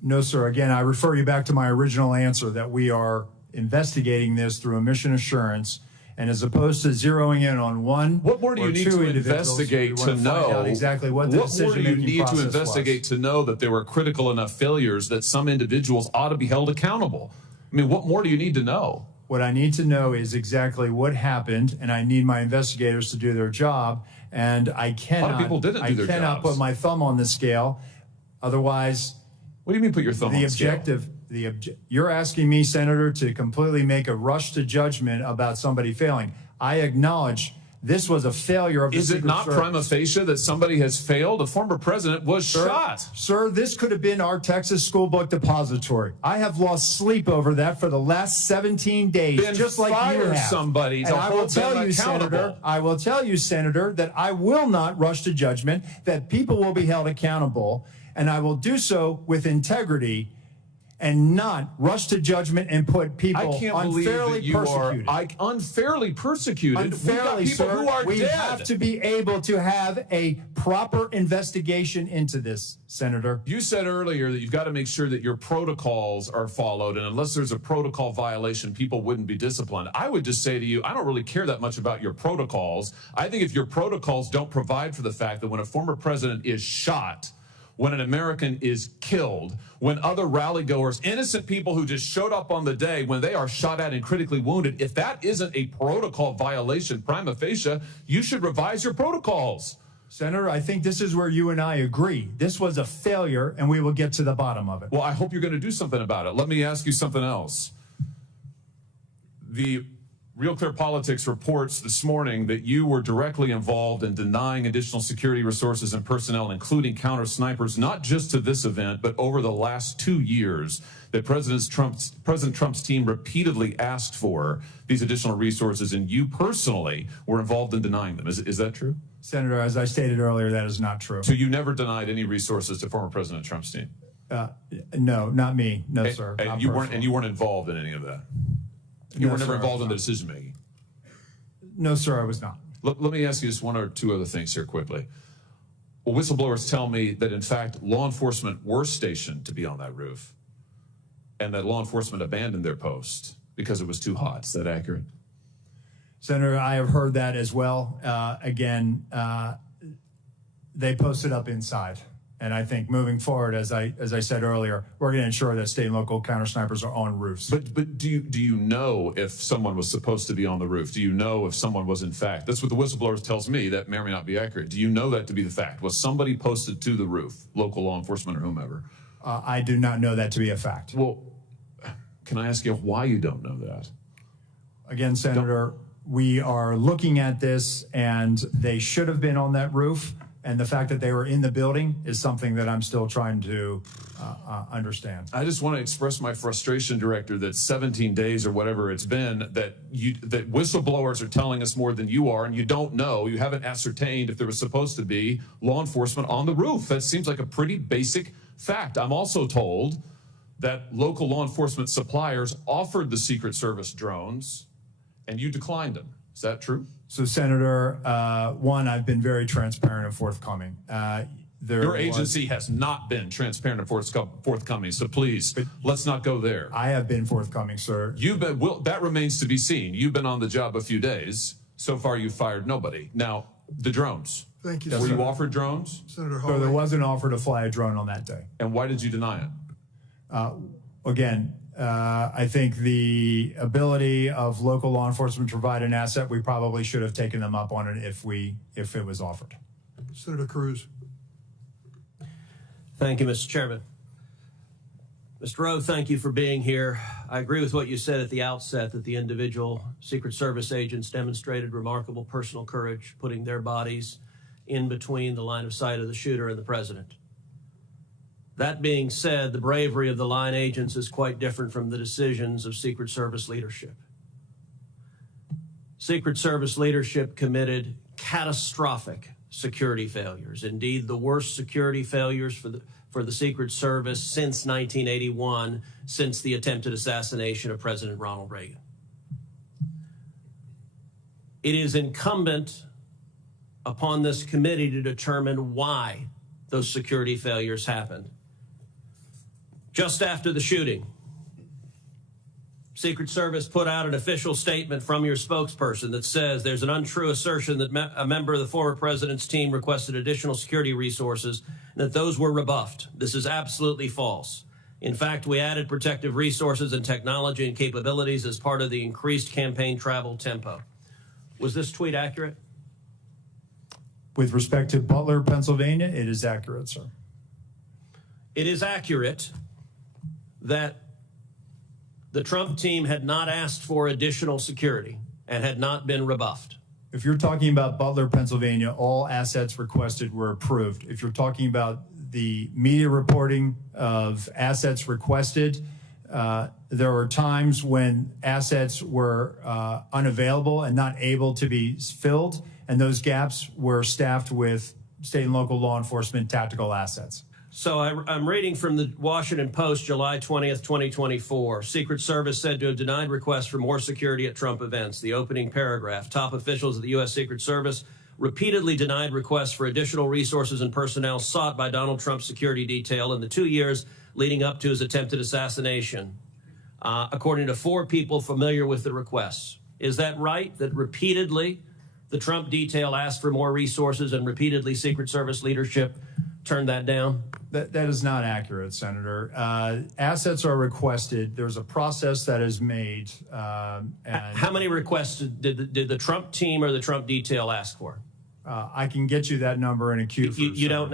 No, sir. Again, I refer you back to my original answer that we are investigating this through a mission assurance. And as opposed to zeroing in on one, what more do you need to investigate to know exactly what the decision-making process was? What more do you need to investigate to know that there were critical enough failures that some individuals ought to be held accountable? I mean, what more do you need to know? What I need to know is exactly what happened, and I need my investigators to do their job. And I cannot. A lot of people didn't do their jobs. I cannot put my thumb on the scale. Otherwise, what do you mean put your thumb on the scale? You're asking me, Senator, to completely make a rush to judgment about somebody failing. I acknowledge This was a failure of the Is it Secret not Service. prima facie that somebody has failed? A former president was shot. Sir, this could have been our Texas school book depository. I have lost sleep over that for the last 17 days, Then just like you fire have. somebody to And I will hold them tell you, accountable. Senator, I will tell you, Senator, that I will not rush to judgment, that people will be held accountable, and I will do so with integrity and not rush to judgment and put people I can't believe unfairly that you persecuted. are unfairly persecuted. We've got Unfairly, people sir. who are We dead. have to be able to have a proper investigation into this, Senator. You said earlier that you've got to make sure that your protocols are followed, and unless there's a protocol violation, people wouldn't be disciplined. I would just say to you, I don't really care that much about your protocols. I think if your protocols don't provide for the fact that when a former president is shot, when an American is killed, when other rally goers, innocent people who just showed up on the day, when they are shot at and critically wounded, if that isn't a protocol violation prima facie, you should revise your protocols. Senator, I think this is where you and I agree. This was a failure, and we will get to the bottom of it. Well, I hope you're going to do something about it. Let me ask you something else. The Real Clear Politics reports this morning that you were directly involved in denying additional security resources and personnel, including counter snipers, not just to this event, but over the last 2 years, that President Trump's team repeatedly asked for these additional resources, and you personally were involved in denying them. Is that true? Senator, as I stated earlier, that is not true. So you never denied any resources to former President Trump's team? No, not me. No, sir. And Not you personally. weren't involved in any of that? You No, were never sir, involved I in the was decision making? No, sir, I was not. Let me ask you just one or two other things here quickly. Well, whistleblowers tell me that, in fact, law enforcement were stationed to be on that roof and that law enforcement abandoned their post because it was too hot. Is that accurate? Senator, I have heard that as well. Again, they posted up inside. And I think moving forward, as I said earlier, we're going to ensure that state and local counter snipers are on roofs. But do you know if someone was supposed to be on the roof? Do you know if someone was in fact? That's what the whistleblowers tells me. That may or may not be accurate. Do you know that to be the fact? Was somebody posted to the roof, local law enforcement or whomever? I do not know that to be a fact. Well, can I ask you why you don't know that? Again, Senator, we are looking at this, and they should have been on that roof. And the fact that they were in the building is something that I'm still trying to understand. I just want to express my frustration, Director, that 17 days or whatever it's been, that whistleblowers are telling us more than you are, and you don't know, you haven't ascertained if there was supposed to be law enforcement on the roof. That seems like a pretty basic fact. I'm also told that local law enforcement suppliers offered the Secret Service drones, and you declined them. Is that true? So, Senator, one, I've been very transparent and forthcoming. Your agency has not been transparent and forthcoming, so please, let's not go there. I have been forthcoming, sir. That remains to be seen. You've been on the job a few days. So far, you've fired nobody. Now, the drones. Thank you, Were Senator. you offered drones? Senator So there Hawley. was an offer to fly a drone on that day. And why did you deny it? Again, I think the ability of local law enforcement to provide an asset, we probably should have taken them up on it if it was offered. Senator Cruz. Thank you, Mr. Chairman. Mr. Rowe, thank you for being here. I agree with what you said at the outset, that the individual Secret Service agents demonstrated remarkable personal courage, putting their bodies in between the line of sight of the shooter and the president. That being said, the bravery of the line agents is quite different from the decisions of Secret Service leadership. Secret Service leadership committed catastrophic security failures, indeed the worst security failures for the Secret Service since 1981, since the attempted assassination of President Ronald Reagan. It is incumbent upon this committee to determine why those security failures happened. Just after the shooting, Secret Service put out an official statement from your spokesperson that says there's an untrue assertion that a member of the former president's team requested additional security resources and that those were rebuffed. This is absolutely false. In fact, we added protective resources and technology and capabilities as part of the increased campaign travel tempo. Was this tweet accurate? With respect to Butler, Pennsylvania, it is accurate, sir. It is accurate that the Trump team had not asked for additional security and had not been rebuffed. If you're talking about Butler, Pennsylvania, all assets requested were approved. If you're talking about the media reporting of assets requested, there were times when assets were unavailable and not able to be filled, and those gaps were staffed with state and local law enforcement tactical assets. So I'm reading from the Washington Post, July 20th, 2024. Secret Service said to have denied requests for more security at Trump events. The opening paragraph, top officials of the U.S. Secret Service repeatedly denied requests for additional resources and personnel sought by Donald Trump's security detail in the 2 years leading up to his attempted assassination, according to 4 people familiar with the requests. Is that right, that repeatedly the Trump detail asked for more resources and repeatedly Secret Service leadership turned that down? That is not accurate, Senator. Assets are requested. There's a process that is made. And how many requests did the Trump team or the Trump detail ask for? I can get you that number in a queue. You don't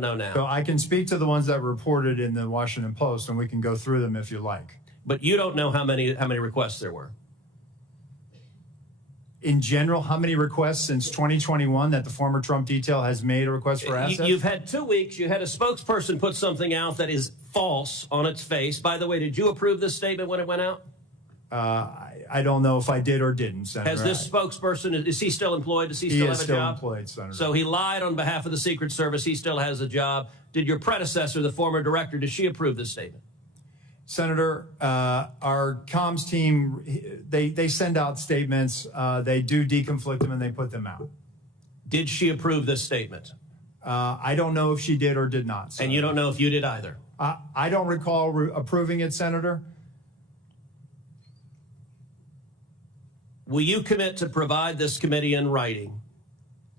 know now. So I can speak to the ones that reported in the Washington Post, and we can go through them if you like. But you don't know how many requests there were. In general, how many requests since 2021 that the former Trump detail has made a request for assets? You've had 2 weeks. You had a spokesperson put something out that is false on its face. By the way, did you approve this statement when it went out? I don't know if I did or didn't, Senator. Has this spokesperson, is he still employed? Does he still have a job? He is still employed, Senator. So he lied on behalf of the Secret Service. He still has a job. Did your predecessor, the former director, did she approve this statement? Senator, our comms team, they send out statements. They do deconflict them and they put them out. Did she approve this statement? I don't know if she did or did not, Senator. And you don't know if you did either? I don't recall approving it, Senator. Will you commit to provide this committee in writing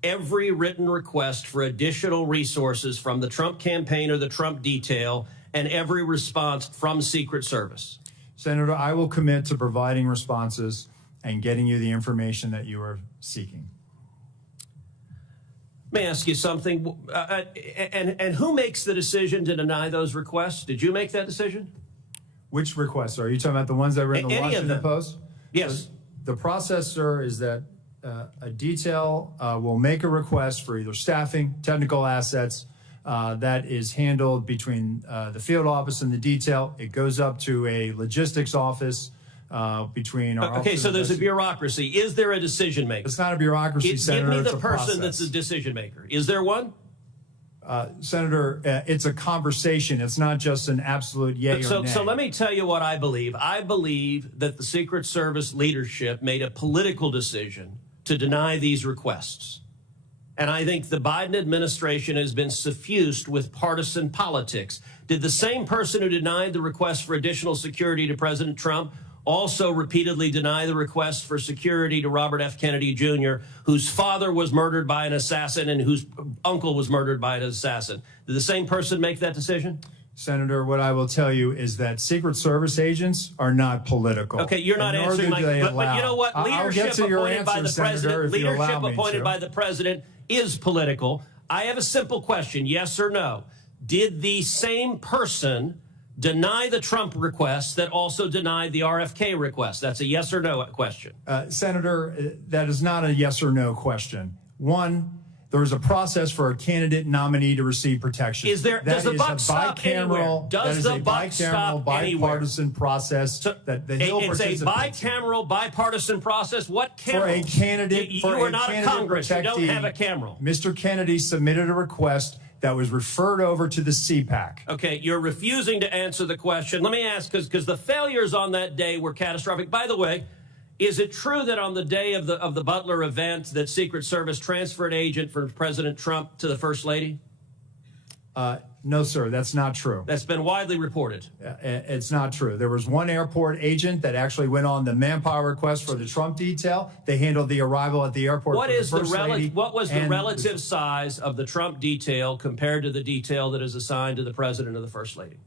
every written request for additional resources from the Trump campaign or the Trump detail and every response from Secret Service? Senator, I will commit to providing responses and getting you the information that you are seeking. Let me ask you something. And who makes the decision to deny those requests? Did you make that decision? Which requests? Are you talking about the ones that were in the Washington Post? Yes. So the process, sir, is that a detail will make a request for either staffing, technical assets, that is handled between the field office and the detail. It goes up to a logistics office between our Okay, so there's a bureaucracy. Is there a decision maker? It's not a bureaucracy, Senator. Give me the it's a person process. that's a decision maker. Is there one? Senator, it's a conversation. It's not just an absolute yay or nay. So let me tell you what I believe. I believe that the Secret Service leadership made a political decision to deny these requests. And I think the Biden administration has been suffused with partisan politics. Did the same person who denied the request for additional security to President Trump also repeatedly deny the request for security to Robert F. Kennedy Jr., whose father was murdered by an assassin and whose uncle was murdered by an assassin? Did the same person make that decision? Senator, what I will tell you is that Secret Service agents are not political. Okay, you're not answering my question. But you know what? Leadership appointed by the president, leadership appointed by the president is political. I have a simple question, yes or no. Did the same person deny the Trump request that also denied the RFK request? That's a yes or no question. Senator, that is not a yes or no question. One, there is a process for a candidate nominee to receive protection. Does the buck stop anywhere? Does the buck stop anywhere? Bipartisan process that he'll participate. It's a bicameral, bipartisan process. What cameral? For a candidate, you are not a Congress. You don't have a cameral. Mr. Kennedy submitted a request that was referred over to the CPAC. Okay, you're refusing to answer the question. Let me ask, because the failures on that day were catastrophic. By the way, is it true that on the day of the Butler event that Secret Service transferred agent from President Trump to the First Lady? No, sir, that's not true. That's been widely reported. It's not true. There was one airport agent that actually went on the manpower request for the Trump detail. They handled the arrival at the airport. What was the and relative size of the Trump detail compared to the detail that is assigned to the President or the First Lady?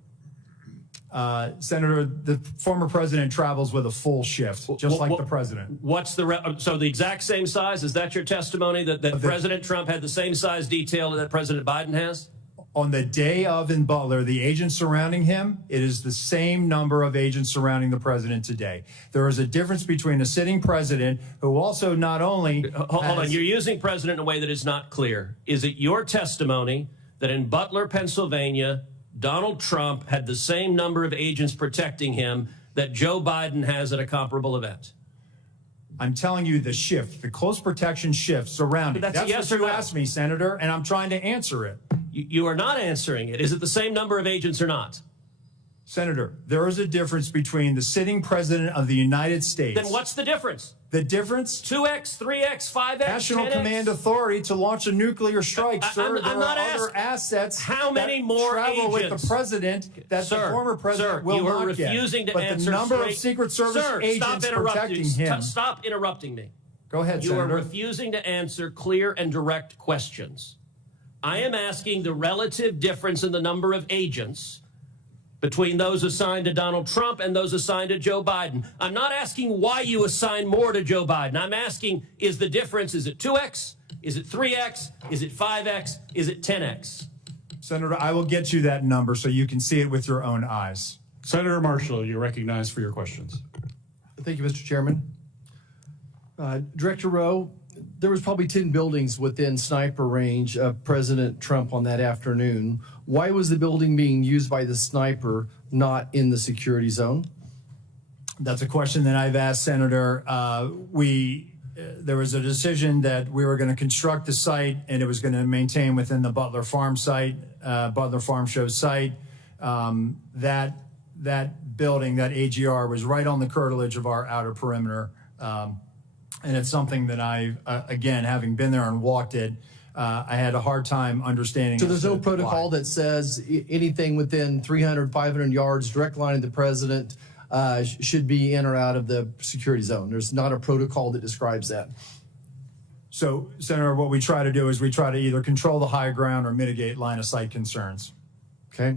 Senator, the former president travels with a full shift, just like the president. What's so the exact same size? Is that your testimony that President Trump had the same size detail that President Biden has? On the day of in Butler, the agents surrounding him, it is the same number of agents surrounding the president today. There is a difference between a sitting president who also not only Hold on, you're using president in a way that is not clear. Is it your testimony that in Butler, Pennsylvania, Donald Trump had the same number of agents protecting him that Joe Biden has at a comparable event? I'm telling you the shift, the close protection shift surrounding. That's a yes what or you no. asked me, Senator, and I'm trying to answer it. You are not answering it. Is it the same number of agents or not? Senator, there is a difference between the sitting president of the United States. Then what's the difference? The difference? 2x, 3x, 5x, National 10x? Command Authority to launch a nuclear strike, sir. I'm not there are other asking. assets How many more travel agents? with the president that the former president will you are not refusing get. to But answer the number straight. of Secret Service agents protecting him. Stop interrupting me. Go ahead, You Senator. are refusing to answer clear and direct questions. I am asking the relative difference in the number of agents between those assigned to Donald Trump and those assigned to Joe Biden. I'm not asking why you assign more to Joe Biden. I'm asking, is the difference, is it 2x? Is it 3x? Is it 5x? Is it 10x? Senator, I will get you that number so you can see it with your own eyes. Senator Marshall, you're recognized for your questions. Thank you, Mr. Chairman. Director Rowe, there was probably 10 buildings within sniper range of President Trump on that afternoon. Why was the building being used by the sniper not in the security zone? That's a question that I've asked, Senator. There was a decision that we were going to construct the site and it was going to maintain within the Butler Farm site, Butler Farm Show site. That building, that AGR, was right on the curtilage of our outer perimeter. And it's something that I, again, having been there and walked it, I had a hard time understanding. So there's no protocol that says anything within 300, 500 yards, direct line of the president, should be in or out of the security zone. There's not a protocol that describes that. So, Senator, what we try to do is we try to either control the high ground or mitigate line of sight concerns. Okay.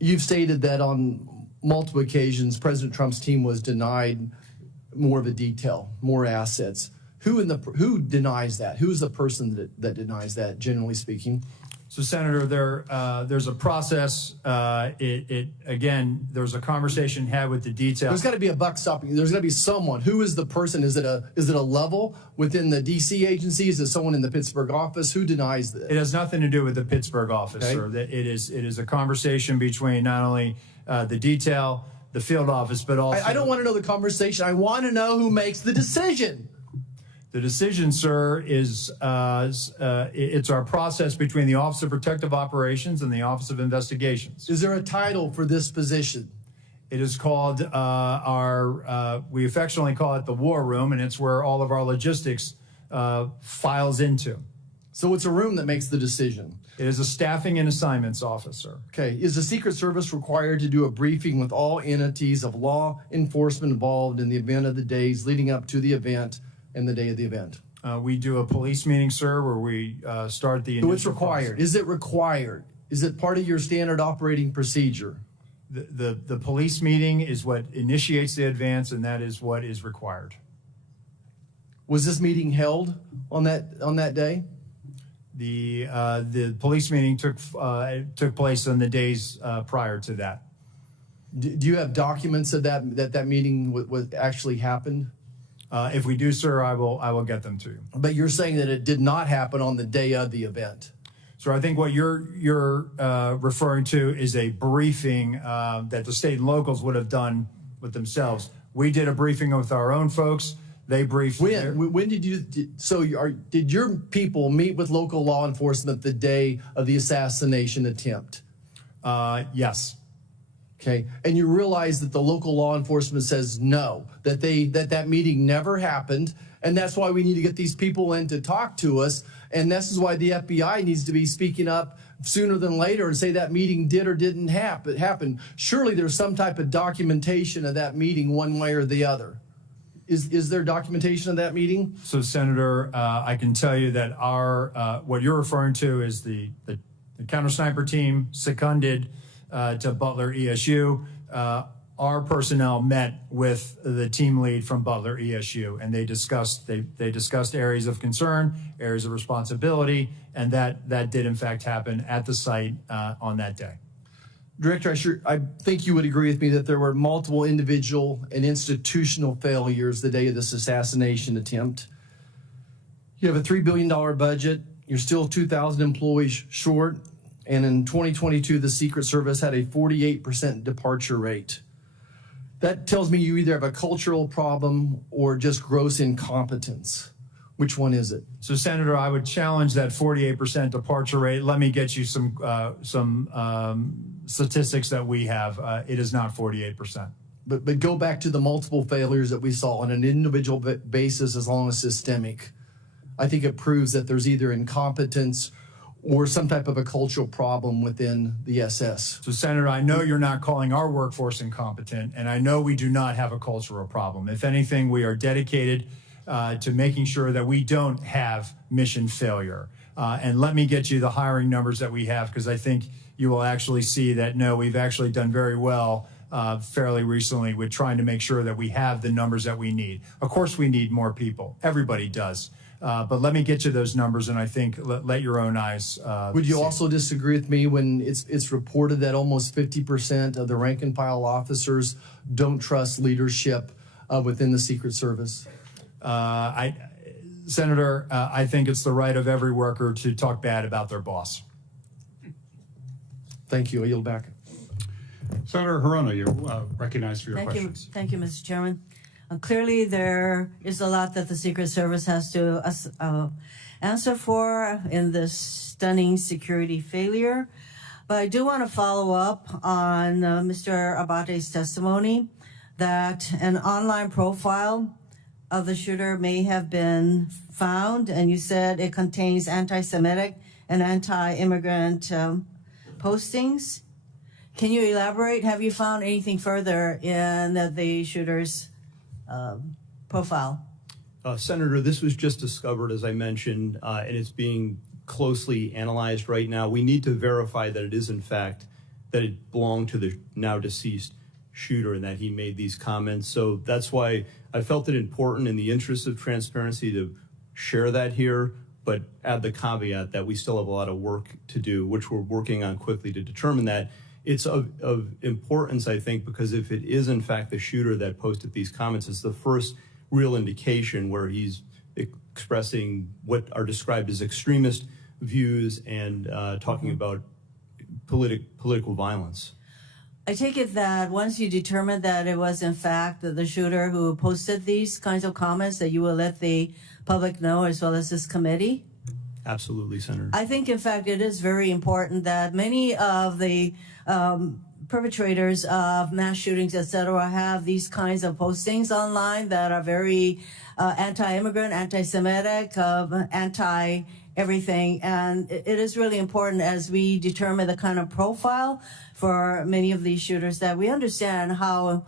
You've stated that on multiple occasions, President Trump's team was denied more of a detail, more assets. Who denies that? Who's the person that denies that, generally speaking? So, Senator, there's a process. Again, there's a conversation had with the detail. There's got to be a buck stopping. There's got to be someone. Who is the person? Is it a level within the D.C. agencies? Is it someone in the Pittsburgh office? Who denies this? It has nothing to do with the Pittsburgh office, Okay. sir. It is a conversation between not only the detail, the field office, but also. I don't want to know the conversation. I want to know who makes the decision. The decision, sir, is it's our process between the Office of Protective Operations and the Office of Investigations. Is there a title for this position? It is called we affectionately call it the War Room, and it's where all of our logistics files into. So it's a room that makes the decision. It is a staffing and assignments officer. Okay. Is the Secret Service required to do a briefing with all entities of law enforcement involved in the event of the days leading up to the event and the day of the event? We do a police meeting, sir, where we start the initial So it's required. process. Is it required? Is it part of your standard operating procedure? The police meeting is what initiates the advance, and that is what is required. Was this meeting held on that day? The police meeting took place on the days prior to that. Do you have documents of that meeting what actually happened? If we do, sir, I will get them to you. But you're saying that it did not happen on the day of the event. So I think what you're referring to is a briefing that the state and locals would have done with themselves. We did a briefing with our own folks. They briefed. When did you? Did your people meet with local law enforcement the day of the assassination attempt? Yes. Okay, and you realize that the local law enforcement says no, that meeting never happened, and that's why we need to get these people in to talk to us, and this is why the FBI needs to be speaking up sooner than later and say that meeting did or didn't happen. Surely there's some type of documentation of that meeting one way or the other. Is there documentation of that meeting? So, Senator, I can tell you that our what you're referring to is the counter sniper team seconded to Butler ESU. our personnel met with the team lead from Butler ESU, and they discussed areas of concern, areas of responsibility, and that did in fact happen at the site on that day. Director, I think you would agree with me that there were multiple individual and institutional failures the day of this assassination attempt. You have a $3 billion budget. You're still 2,000 employees short. And in 2022, the Secret Service had a 48% departure rate. That tells me you either have a cultural problem or just gross incompetence. Which one is it? So, Senator, I would challenge that 48% departure rate. Let me get you some statistics that we have. It is not 48%. But go back to the multiple failures that we saw on an individual basis as long as systemic. I think it proves that there's either incompetence or some type of a cultural problem within the SS. So, Senator, I know you're not calling our workforce incompetent, and I know we do not have a cultural problem. If anything, we are dedicated to making sure that we don't have mission failure. And let me get you the hiring numbers that we have, because I think you will actually see that, no, we've actually done very well fairly recently with trying to make sure that we have the numbers that we need. Of course, we need more people. Everybody does. But let me get you those numbers, and I think let your own eyes Would you see. also disagree with me when it's reported that almost 50% of the rank and file officers don't trust leadership within the Secret Service? Senator, I think it's the right of every worker to talk bad about their boss. Thank you. I yield back. Senator Hirono, you're recognized for your questions. Thank you, Mr. Chairman. Clearly, there is a lot that the Secret Service has to answer for in this stunning security failure. But I do want to follow up on Mr. Abate's testimony that an online profile of the shooter may have been found, and you said it contains anti-Semitic and anti-immigrant postings. Can you elaborate? Have you found anything further in the shooter's profile? Senator, this was just discovered, as I mentioned, and it's being closely analyzed right now. We need to verify that it is, in fact, that it belonged to the now deceased shooter and that he made these comments. So that's why I felt it important in the interest of transparency to share that here, but add the caveat that we still have a lot of work to do, which we're working on quickly to determine that. It's of importance, I think, because if it is, in fact, the shooter that posted these comments, it's the first real indication where he's expressing what are described as extremist views and talking about political violence. I take it that once you determine that it was, in fact, the shooter who posted these kinds of comments, that you will let the public know as well as this committee? Absolutely, Senator. I think, in fact, it is very important that many of the perpetrators of mass shootings, et cetera, have these kinds of postings online that are very anti-immigrant, anti-Semitic, anti-everything. And it is really important as we determine the kind of profile for many of these shooters that we understand how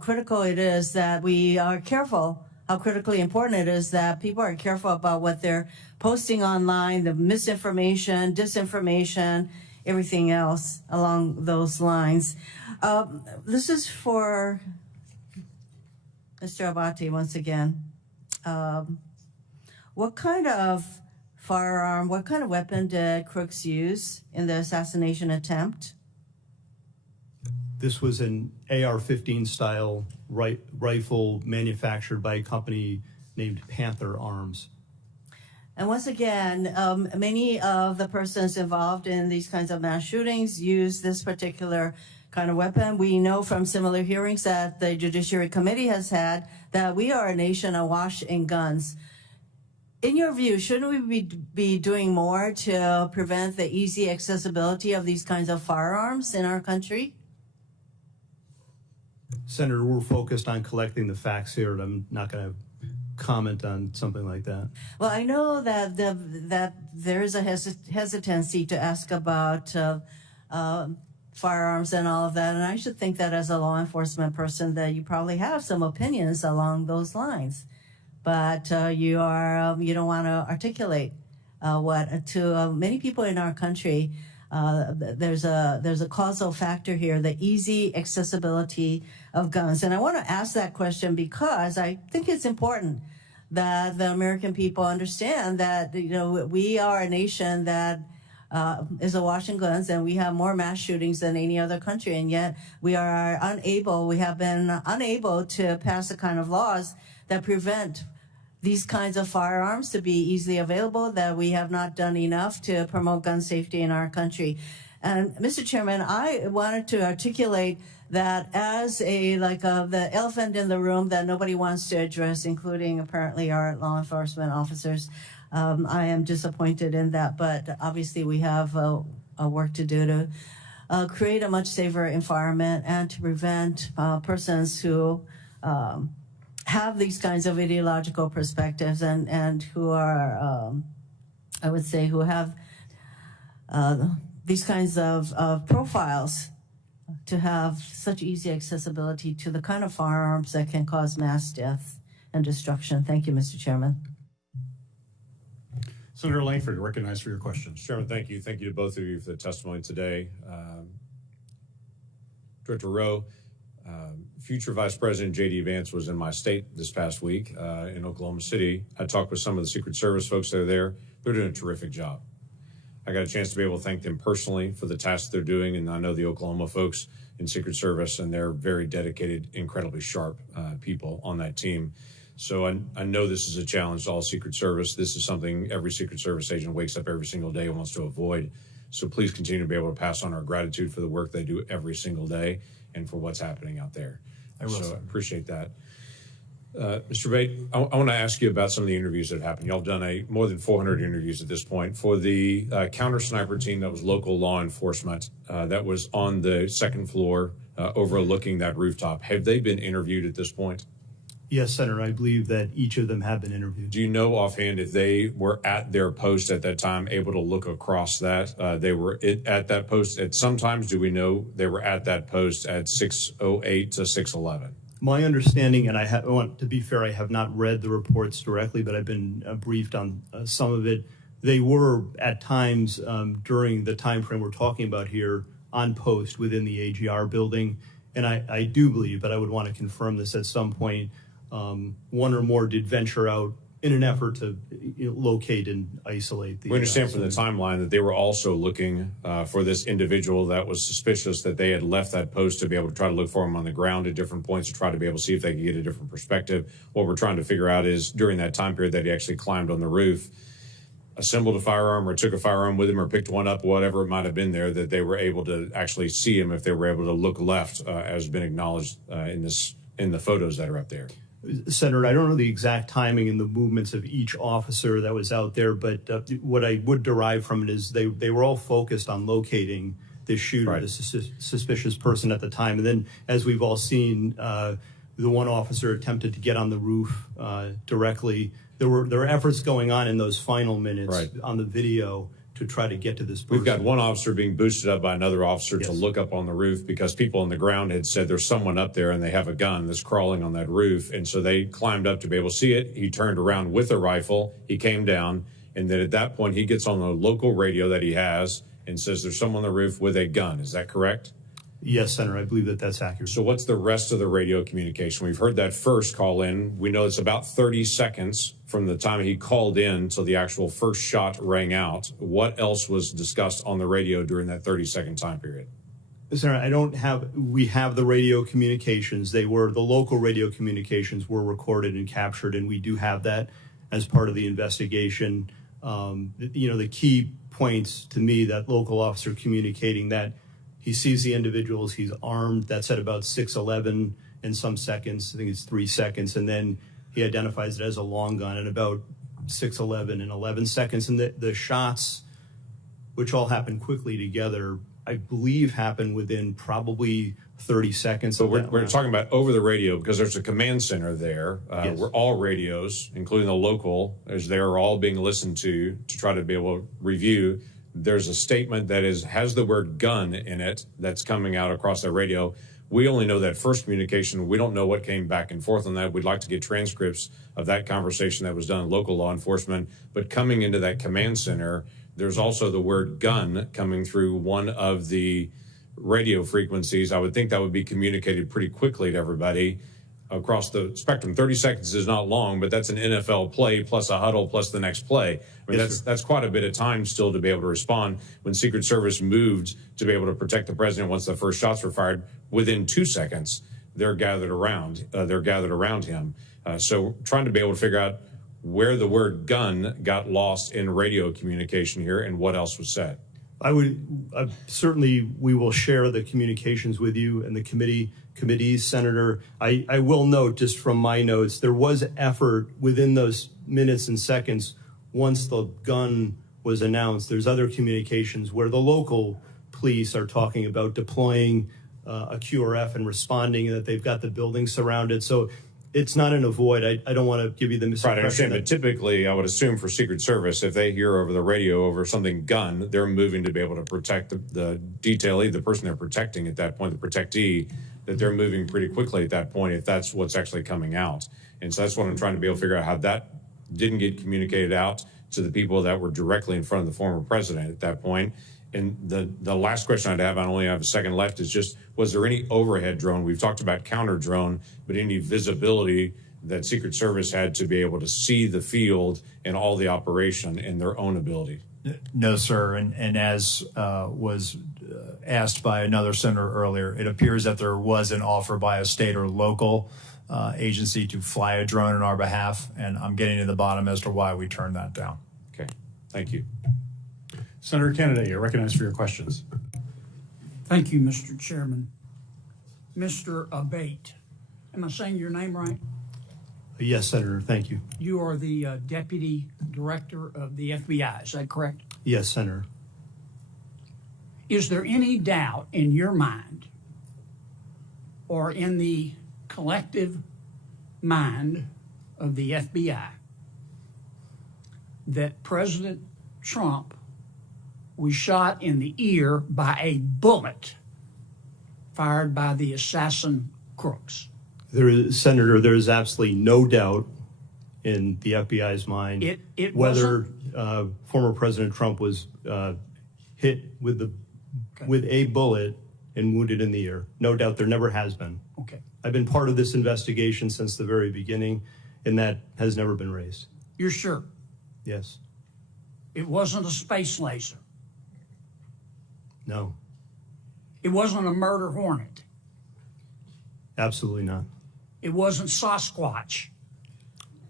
critical it is that we are careful, how critically important it is that people are careful about what they're posting online, the misinformation, disinformation, everything else along those lines. This is for Mr. Abate once again. What kind of firearm, what kind of weapon did Crooks use in the assassination attempt? This was an AR-15 style rifle manufactured by a company named Panther Arms. And once again, many of the persons involved in these kinds of mass shootings use this particular kind of weapon. We know from similar hearings that the Judiciary Committee has had that we are a nation awash in guns. In your view, shouldn't we be doing more to prevent the easy accessibility of these kinds of firearms in our country? Senator, we're focused on collecting the facts here, and I'm not going to comment on something like that. Well, I know that that there is a hesitancy to ask about firearms and all of that, and I should think that as a law enforcement person that you probably have some opinions along those lines, but you don't want to articulate what to many people in our country. there's a causal factor here, the easy accessibility of guns. And I want to ask that question because I think it's important that the American people understand that, you know, we are a nation that is awash in guns, and we have more mass shootings than any other country, and yet we have been unable to pass the kind of laws that prevent these kinds of firearms to be easily available, that we have not done enough to promote gun safety in our country. And Mr. Chairman, I wanted to articulate that as the elephant in the room that nobody wants to address, including apparently our law enforcement officers. I am disappointed in that, but obviously we have a work to do to create a much safer environment and to prevent persons who have these kinds of ideological perspectives and who are, I would say, who have these kinds of profiles to have such easy accessibility to the kind of firearms that can cause mass death and destruction. Thank you, Mr. Chairman. Senator Langford, recognized for your question. Chairman, thank you. Thank you to both of you for the testimony today. Director Rowe, future Vice President J.D. Vance was in my state this past week in Oklahoma City. I talked with some of the Secret Service folks that are there. They're doing a terrific job. I got a chance to be able to thank them personally for the tasks they're doing, and I know the Oklahoma folks in Secret Service, and they're very dedicated, incredibly sharp people on that team. So I know this is a challenge to all Secret Service. This is something every Secret Service agent wakes up every single day and wants to avoid. So please continue to be able to pass on our gratitude for the work they do every single day and for what's happening out there. I appreciate that. Mr. Bate, I want to ask you about some of the interviews that have happened. Y'all have done more than 400 interviews at this point. For the counter sniper team that was local law enforcement that was on the second floor overlooking that rooftop, have they been interviewed at this point? Yes, Senator, I believe that each of them have been interviewed. Do you know offhand if they were at their post at that time, able to look across that? They were at that post at sometimes, do we know they were at that post at 6:08 to 6:11? My understanding, and I want to be fair, I have not read the reports directly, but I've been briefed on some of it. They were at times during the time frame we're talking about here on post within the AGR building. And I do believe, but I would want to confirm this at some point, one or more did venture out in an effort to locate and isolate the. We understand from the timeline that they were also looking for this individual that was suspicious, that they had left that post to be able to try to look for him on the ground at different points to try to be able to see if they could get a different perspective. What we're trying to figure out is during that time period that he actually climbed on the roof, assembled a firearm or took a firearm with him or picked one up, whatever it might have been there, that they were able to actually see him if they were able to look left, as has been acknowledged in the photos that are up there. Senator, I don't know the exact timing and the movements of each officer that was out there, but what I would derive from it is they were all focused on locating this shooter, right, the suspicious person at the time. And then, as we've all seen, the one officer attempted to get on the roof directly. There were efforts going on in those final minutes, right, on the video to try to get to this person. We've got one officer being boosted up by another officer, yes, to look up on the roof because people on the ground had said there's someone up there and they have a gun that's crawling on that roof. And so they climbed up to be able to see it. He turned around with a rifle. He came down. And then at that point, he gets on the local radio that he has and says there's someone on the roof with a gun. Is that correct? Yes, Senator, I believe that that's accurate. So what's the rest of the radio communication? We've heard that first call in. We know it's about 30 seconds from the time he called in till the actual first shot rang out. What else was discussed on the radio during that 30-second time period? Senator, we have the radio communications. The local radio communications were recorded and captured, and we do have that as part of the investigation. The key points to me, that local officer communicating that he sees the individuals, he's armed, that's at about 6:11 and some seconds, I think it's 3 seconds, and then he identifies it as a long gun at about 6:11 and 11 seconds. And the shots, which all happen quickly together, I believe happen within probably 30 seconds. So we're talking about over the radio because there's a command center there yes, where all radios, including the local, as they're all being listened to try to be able to review. There's a statement that has the word gun in it that's coming out across that radio. We only know that first communication. We don't know what came back and forth on that. We'd like to get transcripts of that conversation that was done in local law enforcement. But coming into that command center, There's also the word gun coming through one of the radio frequencies. I would think that would be communicated pretty quickly to everybody across the spectrum. 30 seconds is not long, but that's an NFL play plus a huddle plus the next play. I mean, that's quite a bit of time still to be able to respond. When Secret Service moved to be able to protect the president once the first shots were fired, within 2 seconds, they're gathered around him. So trying to be able to figure out where the word gun got lost in radio communication here and what else was said. Certainly we will share the communications with you and the committees, Senator. I will note just from my notes, there was effort within those minutes and seconds once the gun was announced. There's other communications where the local police are talking about deploying a QRF and responding, and that they've got the building surrounded. So it's not an avoid. I don't want to give you the misimpression. Right, I understand, but typically I would assume for Secret Service, if they hear over the radio over something gun, they're moving to be able to protect the detailee, the person they're protecting at that point, the protectee, that they're moving pretty quickly at that point if that's what's actually coming out. And so that's what I'm trying to be able to figure out, how that didn't get communicated out to the people that were directly in front of the former president at that point. And the last question I'd have, I only have a second left, is just, was there any overhead drone? We've talked about counter drone, but any visibility that Secret Service had to be able to see the field and all the operation in their own ability? No, sir. And as was asked by another senator earlier, it appears that there was an offer by a state or local agency to fly a drone on our behalf, and I'm getting to the bottom as to why we turned that down. Okay, thank you. Senator Kennedy, you're recognized for your questions. Thank you, Mr. Chairman. Mr. Abate, am I saying your name right? Yes, Senator, thank you. You are the Deputy Director of the FBI, is that correct? Yes, Senator. Is there any doubt in your mind or in the collective mind of the FBI that President Trump was shot in the ear by a bullet fired by the assassin crooks? Senator, there is absolutely no doubt in the FBI's mind whether former President Trump was hit with a bullet and wounded in the ear. No doubt, there never has been. Okay. I've been part of this investigation since the very beginning, and that has never been raised. You're sure? Yes. It wasn't a space laser. No. It wasn't a murder hornet. Absolutely not. It wasn't Sasquatch.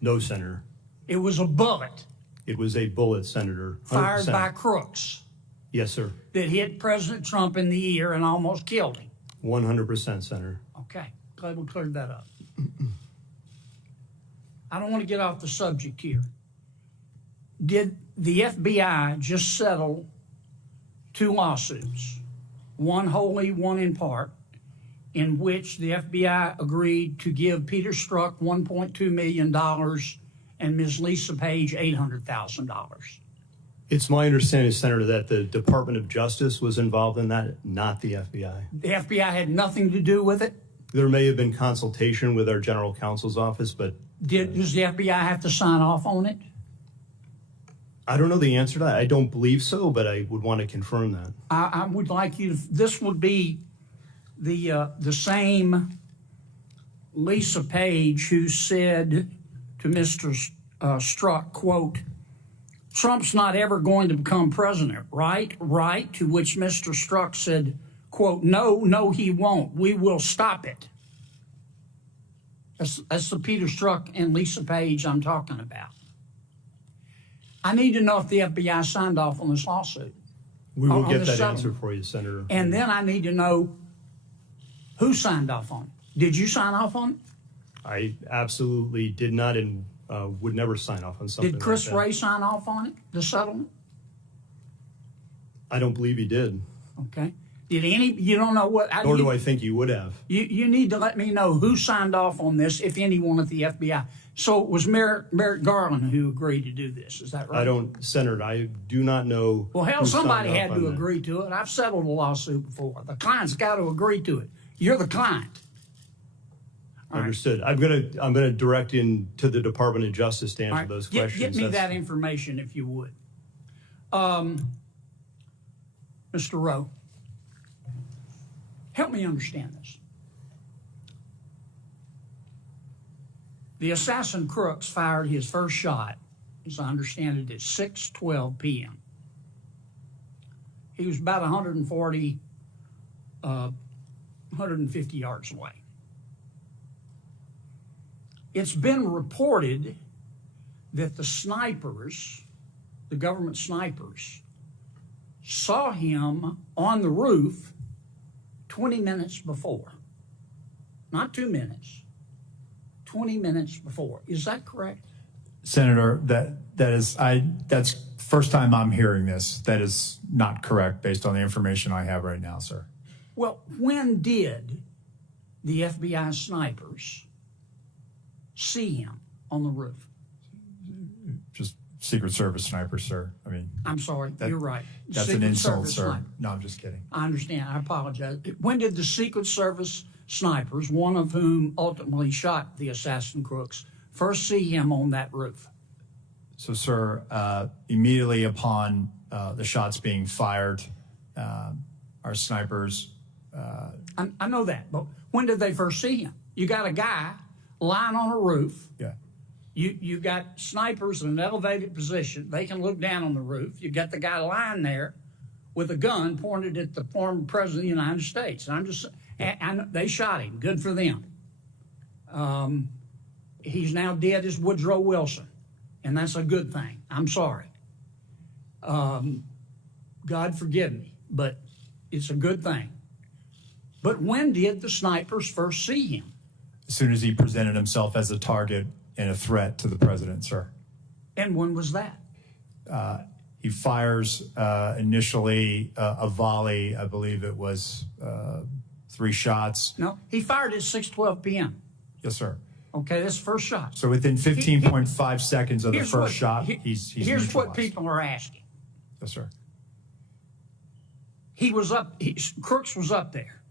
No, Senator. It was a bullet. It was a bullet, Senator. 100%. Fired by crooks. Yes, sir. That hit President Trump in the ear and almost killed him. 100%, Senator. Okay, glad we cleared that up. I don't want to get off the subject here. Did the FBI just settle 2 lawsuits, one wholly, one in part, in which the FBI agreed to give Peter Strzok $1.2 million and Ms. Lisa Page $800,000? It's my understanding, Senator, that the Department of Justice was involved in that, not the FBI. The FBI had nothing to do with it? There may have been consultation with our general counsel's office, but... Does the FBI have to sign off on it? I don't know the answer to that. I don't believe so, but I would want to confirm that. I would like you to, this would be the same Lisa Page who said to Mr. Strzok, quote, "Trump's not ever going to become president, right? Right?" To which Mr. Strzok said, quote, no, he won't. We will stop it." That's the Peter Strzok and Lisa Page I'm talking about. I need to know if the FBI signed off on this lawsuit. We will get that answer for you, Senator. And then I need to know who signed off on it. Did you sign off on it? I absolutely did not and would never sign off on something Did Chris like that. Wray sign off on it, the settlement? I don't believe he did. Okay. Did you don't know what? Nor do I think he would have. You need to let me know who signed off on this, if anyone at the FBI. So it was Merrick Garland who agreed to do this, is that right? Senator, I do not know. Well, hell, who somebody signed had off to on that. agree to it. I've settled a lawsuit before. The client's got to agree to it. You're the client. Understood. I'm gonna direct in to the Department of Justice to answer those questions. Get me that information if you would. Mr. Rowe, help me understand this. The assassin Crooks fired his first shot, as I understand it, at 6:12 p.m. He was about 150 yards away. It's been reported that the snipers, the government snipers, saw him on the roof 20 minutes before. Not 2 minutes, 20 minutes before. Is that correct? Senator, that's first time I'm hearing this. That is not correct based on the information I have right now, sir. Well, when did the FBI snipers see him on the roof? Just Secret Service sniper, sir. I mean, I'm sorry, you're right. That's Secret an insult, Service sir. sniper. No, I'm just kidding. I understand. I apologize. When did the Secret Service snipers, one of whom ultimately shot the assassin Crooks, first see him on that roof? So, sir, immediately upon the shots being fired, our snipers. I know that, but when did they first see him? You got a guy lying on a roof. Yeah. You got snipers in an elevated position. They can look down on the roof. You got the guy lying there with a gun pointed at the former president of the United States. And they shot him. Good for them. He's now dead as Woodrow Wilson, and that's a good thing. I'm sorry. God forgive me, but it's a good thing. But when did the snipers first see him? As soon as he presented himself as a target and a threat to the president, sir. And when was that? He fires initially a volley. I believe it was 3 shots. No, he fired at 6:12 p.m. Yes, sir. Okay, that's the first shot. So within 15.5 seconds of the first shot, he's here's what neutralized. people are asking. Yes, sir. He was up. Crooks was up there.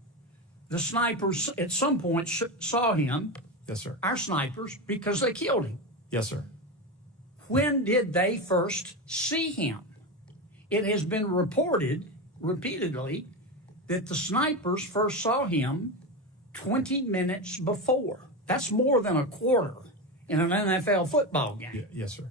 The snipers at some point saw him. Yes, sir. Our snipers, because they killed him. Yes, sir. When did they first see him? It has been reported repeatedly that the snipers first saw him 20 minutes before. That's more than a quarter in an NFL football game. Yes, sir.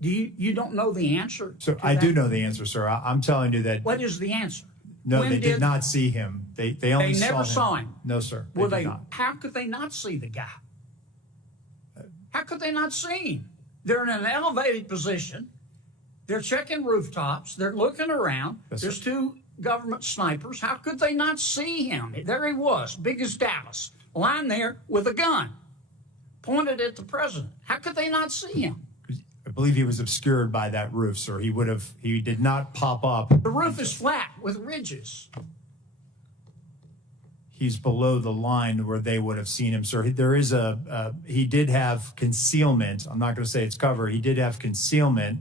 You don't know the answer? So I do know the answer, sir. I'm telling you that. What is the answer? No, When they did not see him. They only They never saw saw him. No, sir. Well, They did not. how could they not see the guy? How could they not see him? They're in an elevated position. They're checking rooftops. They're looking around. Yes, There's sir. 2 government snipers. How could they not see him? There he was, big as Dallas, lying there with a gun pointed at the president. How could they not see him? I believe he was obscured by that roof, sir. He did not pop up. The roof is flat with ridges. He's below the line where they would have seen him, sir. There is he did have concealment. I'm not going to say it's cover. He did have concealment,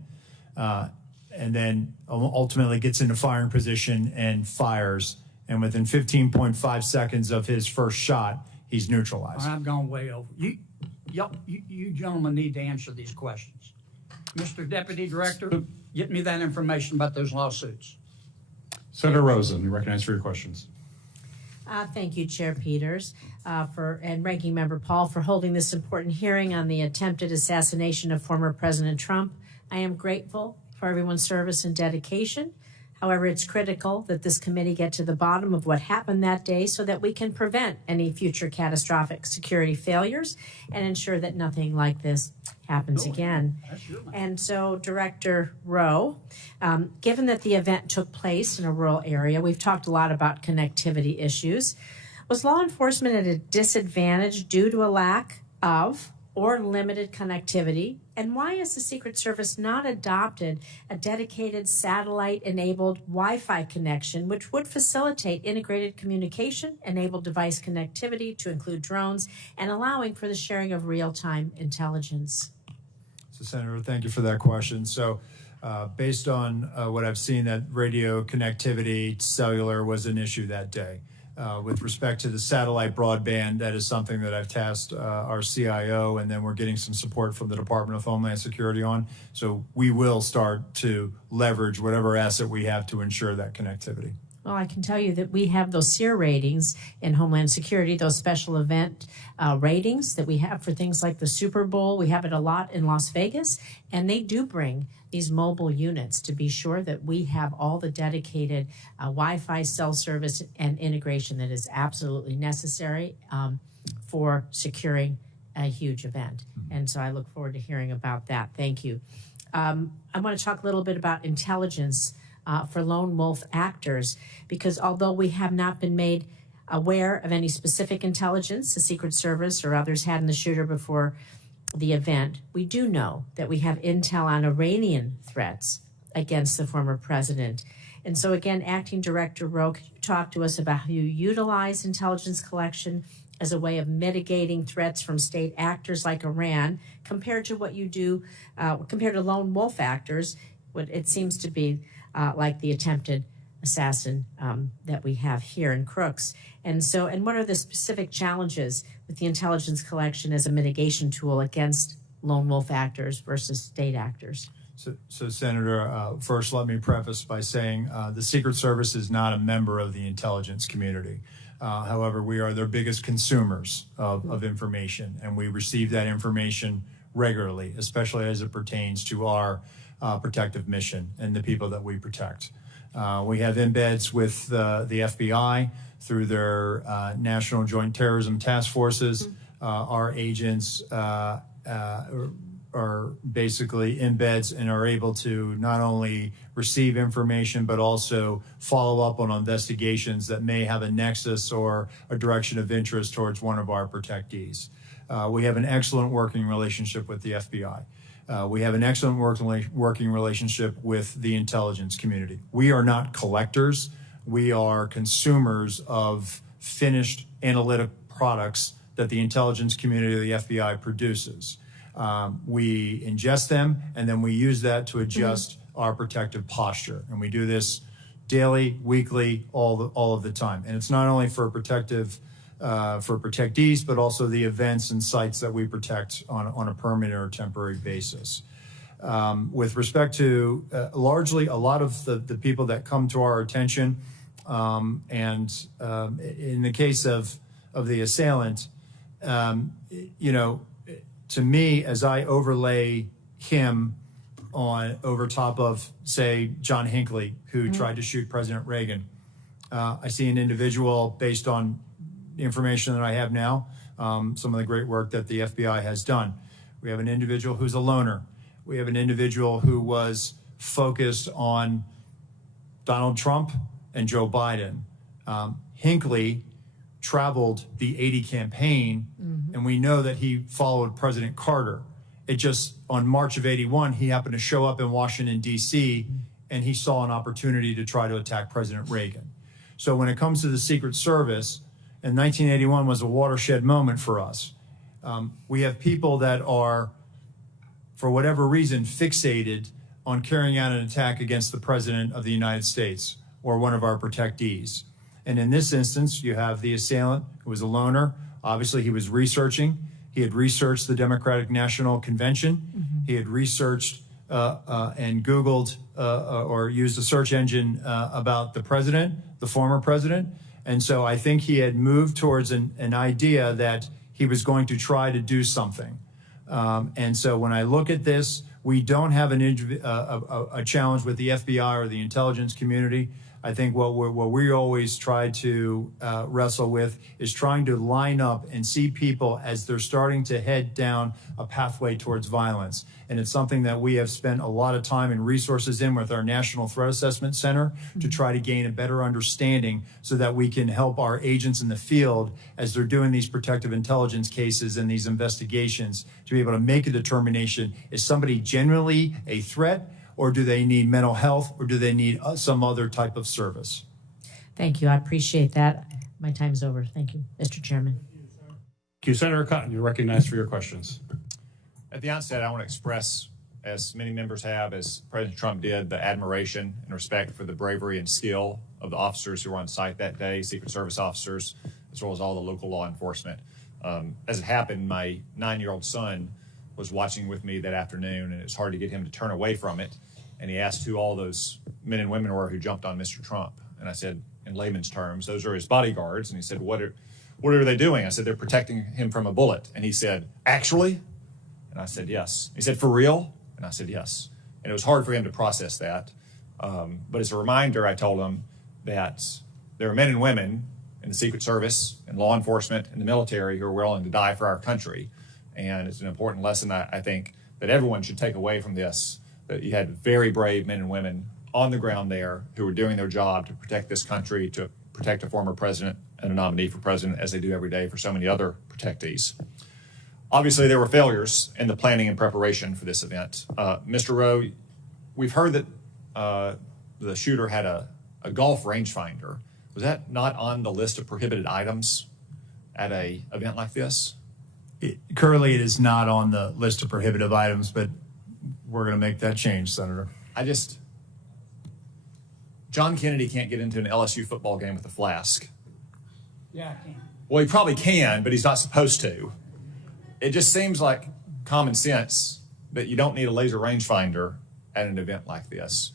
and then ultimately gets into firing position and fires. And within 15.5 seconds of his first shot, he's neutralized. All right, I've gone way over. You gentlemen need to answer these questions. Mr. Deputy Director, get me that information about those lawsuits. Senator Rosen, you recognize for your questions. Thank you, Chair Peters, and Ranking Member Paul for holding this important hearing on the attempted assassination of former President Trump. I am grateful for everyone's service and dedication. However, it's critical that this committee get to the bottom of what happened that day so that we can prevent any future catastrophic security failures and ensure that nothing like this happens again. And so, Director Rowe, given that the event took place in a rural area, we've talked a lot about connectivity issues. Was law enforcement at a disadvantage due to a lack of or limited connectivity? And why has the Secret Service not adopted a dedicated satellite-enabled Wi-Fi connection, which would facilitate integrated communication, enable device connectivity to include drones, and allowing for the sharing of real-time intelligence? So, Senator, thank you for that question. So, based on what I've seen, that radio connectivity, cellular was an issue that day. With respect to the satellite broadband, that is something that I've tasked our CIO, and then we're getting some support from the Department of Homeland Security on. So we will start to leverage whatever asset we have to ensure that connectivity. Well, I can tell you that we have those SEER ratings in Homeland Security, those special event ratings that we have for things like the Super Bowl. We have it a lot in Las Vegas, and they do bring these mobile units to be sure that we have all the dedicated Wi-Fi cell service and integration that is absolutely necessary for securing a huge event. And so I look forward to hearing about that. Thank you. I want to talk a little bit about intelligence for lone wolf actors, because although we have not been made aware of any specific intelligence the Secret Service or others had in the shooter before the event, we do know that we have intel on Iranian threats against the former president. And so again, Acting Director Rowe, can you talk to us about how you utilize intelligence collection as a way of mitigating threats from state actors like Iran compared to what you do, compared to lone wolf actors, what it seems to be like the attempted assassin that we have here in Crooks. And so, and what are the specific challenges with the intelligence collection as a mitigation tool against lone wolf actors versus state actors? So Senator, first let me preface by saying the Secret Service is not a member of the intelligence community. However, we are their biggest consumers of information, and we receive that information regularly, especially as it pertains to our protective mission and the people that we protect. We have embeds with the FBI through their National Joint Terrorism Task Forces. Our agents are basically embeds and are able to not only receive information, but also follow up on investigations that may have a nexus or a direction of interest towards one of our protectees. We have an excellent working relationship with the FBI. We have an excellent working relationship with the intelligence community. We are not collectors. We are consumers of finished analytic products that the intelligence community of the FBI produces. We ingest them, and then we use that to adjust our protective posture. And we do this daily, weekly, all of the time. And it's not only for protective for protectees, but also the events and sites that we protect on a permanent or temporary basis. With respect to largely a lot of the people that come to our attention, and in the case of the assailant, you know, to me, as I overlay him over top of, say, John Hinckley, who tried to shoot President Reagan, I see an individual based on the information that I have now, some of the great work that the FBI has done. We have an individual who's a loner. We have an individual who was focused on Donald Trump and Joe Biden. Hinckley traveled the 80 campaign, and we know that he followed President Carter. It just, on March of '81, he happened to show up in Washington, D.C., and he saw an opportunity to try to attack President Reagan. So when it comes to the Secret Service, and 1981 was a watershed moment for us. We have people that are, for whatever reason, fixated on carrying out an attack against the President of the United States or one of our protectees. And in this instance, you have the assailant who was a loner. Obviously, he was researching. He had researched the Democratic National Convention. He had researched and Googled or used a search engine about the president, the former president. And so I think he had moved towards an idea that he was going to try to do something. And so when I look at this, we don't have a challenge with the FBI or the intelligence community. I think what we always try to wrestle with is trying to line up and see people as they're starting to head down a pathway towards violence. And it's something that we have spent a lot of time and resources in with our National Threat Assessment Center to try to gain a better understanding so that we can help our agents in the field as they're doing these protective intelligence cases and these investigations to be able to make a determination, is somebody genuinely a threat, or do they need mental health, or do they need some other type of service? Thank you. I appreciate that. My time's over. Thank you, Mr. Chairman. Thank you. Senator Cotton, you're recognized for your questions. At the outset, I want to express as many members have, as President Trump did, the admiration and respect for the bravery and skill of the officers who were on site that day, Secret Service officers, as well as all the local law enforcement. As it happened, my 9-year-old son was watching with me that afternoon, and it's hard to get him to turn away from it. And he asked who all those men and women were who jumped on Mr. Trump. And I said, in layman's terms, those are his bodyguards. And he said, what are they doing? I said, they're protecting him from a bullet. And he said, actually? And I said, yes. He said, for real? And I said, yes. And it was hard for him to process that. But as a reminder, I told him that there are men and women in the Secret Service and law enforcement and the military who are willing to die for our country. And it's an important lesson, I think, that everyone should take away from this, that you had very brave men and women on the ground there who were doing their job to protect this country, to protect a former president and a nominee for president, as they do every day for so many other protectees. Obviously, there were failures in the planning and preparation for this event. Mr. Rowe, we've heard that the shooter had a golf rangefinder. Was that not on the list of prohibited items at an event like this? Currently, it is not on the list of prohibitive items, but we're going to make that change, Senator. John Kennedy can't get into an LSU football game with a flask. Yeah, I can. Well, he probably can, but he's not supposed to. It just seems like common sense that you don't need a laser rangefinder at an event like this.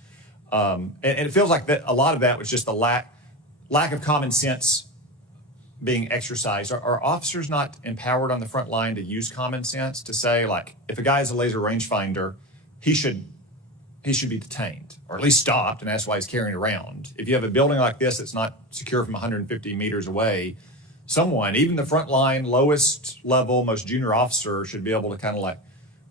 And it feels like that a lot of that was just the lack of common sense being exercised. Are officers not empowered on the front line to use common sense to say, like, if a guy has a laser rangefinder, he should be detained or at least stopped, and that's why he's carrying it around. If you have a building like this that's not secure from 150 meters away, someone, even the front line, lowest level, most junior officer should be able to kind of like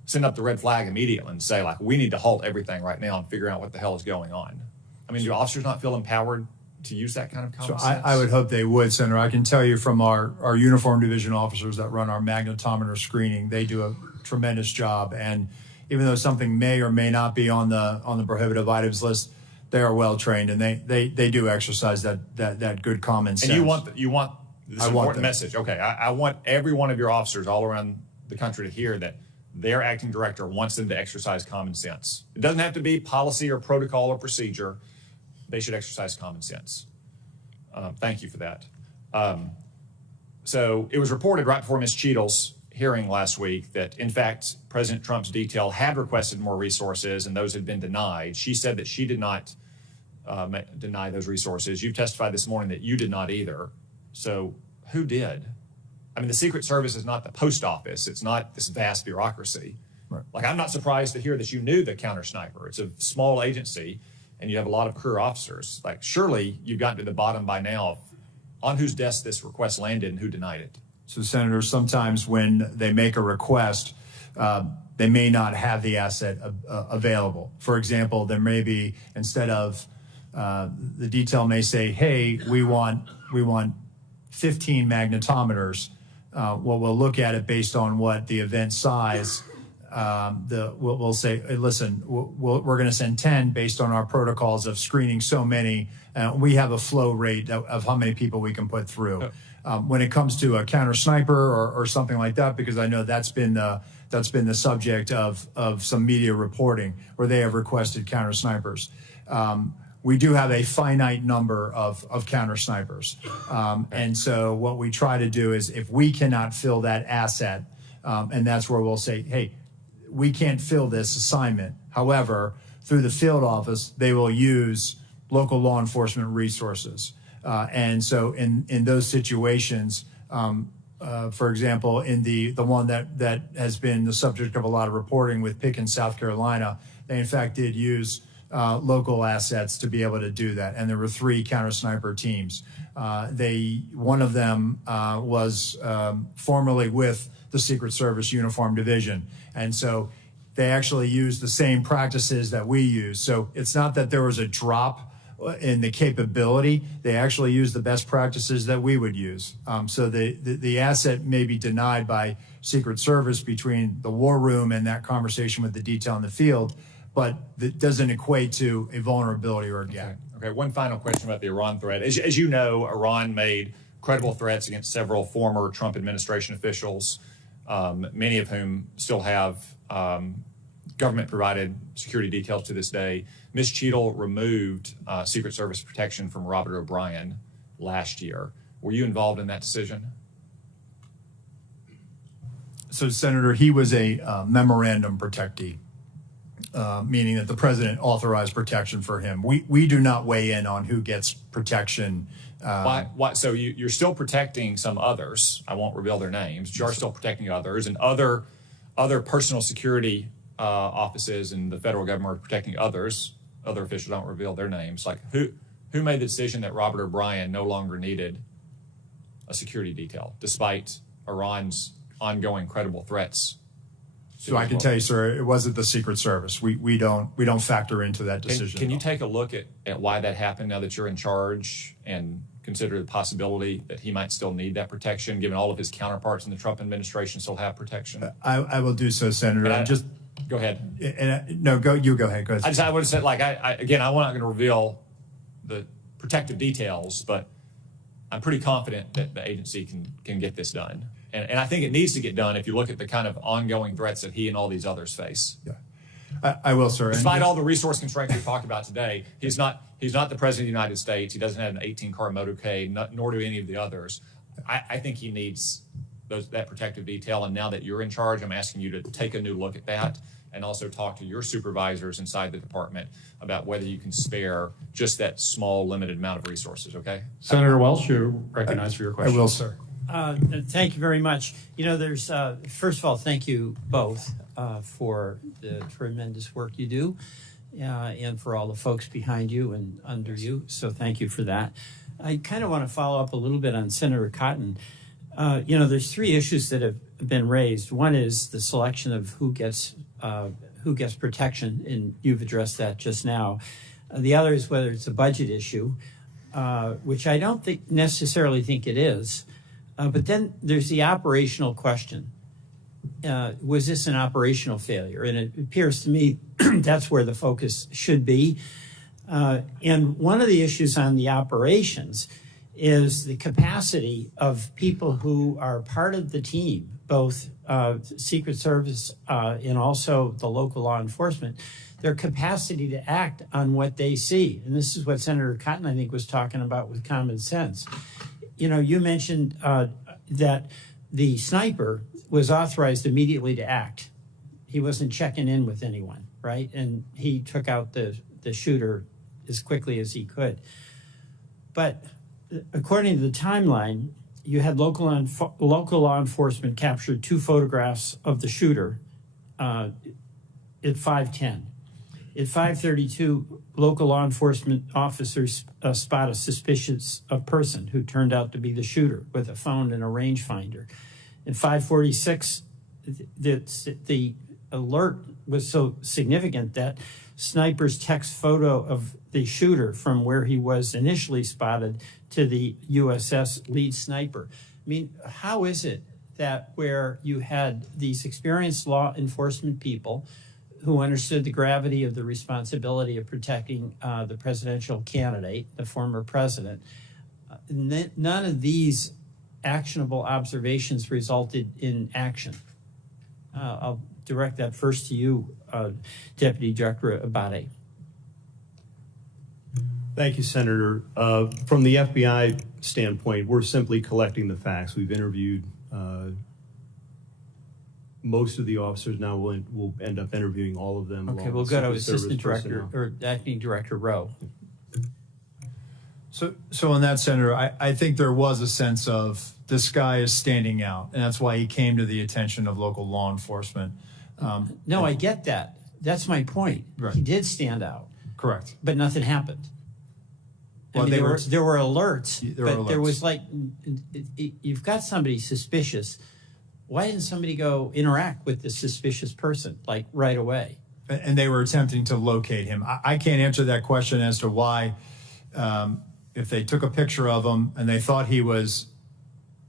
send up the red flag immediately and say, like, we need to halt everything right now and figure out what the hell is going on. I mean, do officers not feel empowered to use that kind of common sense? I would hope they would, Senator. I can tell you from our uniform division officers that run our magnetometer screening, they do a tremendous job. And even though something may or may not be on the prohibitive items list, they are well trained and they do exercise that good common sense. And you want this important message. Okay, I want every one of your officers all around the country to hear that their acting director wants them to exercise common sense. It doesn't have to be policy or protocol or procedure. They should exercise common sense. Thank you for that. So it was reported right before Ms. Cheadle's hearing last week that, in fact, President Trump's detail had requested more resources and those had been denied. She said that she did not deny those resources. You testified this morning that you did not either. So who did? I mean, the Secret Service is not the post office. It's not this vast bureaucracy. Right. Like, I'm not surprised to hear that you knew the counter sniper. It's a small agency and you have a lot of career officers. Like, surely you've gotten to the bottom by now on whose desk this request landed and who denied it. So, Senator, sometimes when they make a request, they may not have the asset available. For example, there may be, instead of the detail may say, hey, we want 15 magnetometers. What we'll look at it based on what the event size. We'll say, hey, listen, we're going to send 10 based on our protocols of screening so many. We have a flow rate of how many people we can put through. When it comes to a counter sniper or something like that, because I know that's been the subject of some media reporting where they have requested counter snipers. We do have a finite number of counter snipers. And so what we try to do is if we cannot fill that asset, and that's where we'll say, hey, we can't fill this assignment. However, through the field office, they will use local law enforcement resources. And so in those situations, for example, in the one that has been the subject of a lot of reporting with Pickens, South Carolina, they in fact did use local assets to be able to do that. And there were 3 counter sniper teams. One of them was formerly with the Secret Service Uniform Division. And so they actually used the same practices that we use. So it's not that there was a drop in the capability. They actually use the best practices that we would use. So the asset may be denied by Secret Service between the war room and that conversation with the detail in the field, but that doesn't equate to a vulnerability or a gap. Okay, one final question about the Iran threat. As you know, Iran made credible threats against several former Trump administration officials, many of whom still have government provided security details to this day. Ms. Cheadle removed Secret Service protection from Robert O'Brien last year. Were you involved in that decision? So, Senator, he was a memorandum protectee, meaning that the president authorized protection for him. We do not weigh in on who gets protection. Why? So you're still protecting some others. I won't reveal their names. You are still protecting others, and other personal security offices in the federal government are protecting others. Other officials don't reveal their names. Like who made the decision that Robert O'Brien no longer needed a security detail, despite Iran's ongoing credible threats? So I can tell you, sir, it wasn't the Secret Service. We don't factor into that decision. Can you take a look at why that happened now that you're in charge, and consider the possibility that he might still need that protection, given all of his counterparts in the Trump administration still have protection? I will do so, Senator. Go ahead. You go ahead. Go ahead. I would have said, like, again, I'm not going to reveal the protective details, but I'm pretty confident that the agency can get this done. And I think it needs to get done if you look at the kind of ongoing threats that he and all these others face. Yeah, I will, sir. Despite all the resource constraints we talked about today, he's not the president of the United States. He doesn't have an 18-car motorcade, nor do any of the others. I think he needs that protective detail. And now that you're in charge, I'm asking you to take a new look at that, and also talk to your supervisors inside the department about whether you can spare just that small, limited amount of resources, okay? Senator Welch, you're recognized for your question. I will, sir. Thank you very much. You know, there's, first of all, thank you both for the tremendous work you do and for all the folks behind you and under you. So thank you for that. I kind of want to follow up a little bit on Senator Cotton. You know, there's three issues that have been raised. One is the selection of who gets protection, and you've addressed that just now. The other is whether it's a budget issue, which I don't necessarily think it is. But then there's the operational question. Was this an operational failure? And it appears to me that's where the focus should be. And one of the issues on the operations is the capacity of people who are part of the team, both Secret Service and also the local law enforcement, their capacity to act on what they see. And this is what Senator Cotton, I think, was talking about with common sense. You know, you mentioned that the sniper was authorized immediately to act. He wasn't checking in with anyone, right? And he took out the shooter as quickly as he could. But according to the timeline, you had local law enforcement captured 2 photographs of the shooter at 5:10. At 5:32, local law enforcement officers spot a suspicious person who turned out to be the shooter with a phone and a rangefinder. At 5:46, the alert was so significant that snipers text photo of the shooter from where he was initially spotted to the USS lead sniper. I mean, how is it that where you had these experienced law enforcement people who understood the gravity of the responsibility of protecting the presidential candidate, the former president, none of these actionable observations resulted in action? I'll direct that first to you, Deputy Director Abate. Thank you, Senator. From the FBI standpoint, we're simply collecting the facts. We've interviewed most of the officers. Now we'll end up interviewing all of them. Okay, well, good. I was Assistant Director or Acting Director Rowe. So on that, Senator, I think there was a sense of this guy is standing out, and that's why he came to the attention of local law enforcement. No, I get that. That's my point. Right. He did stand out. Correct. But nothing happened. Well, I mean, there were alerts, but there was like, you've got somebody suspicious. Why didn't somebody go interact with the suspicious person, like right away? And they were attempting to locate him. I can't answer that question as to why, if they took a picture of him and they thought he was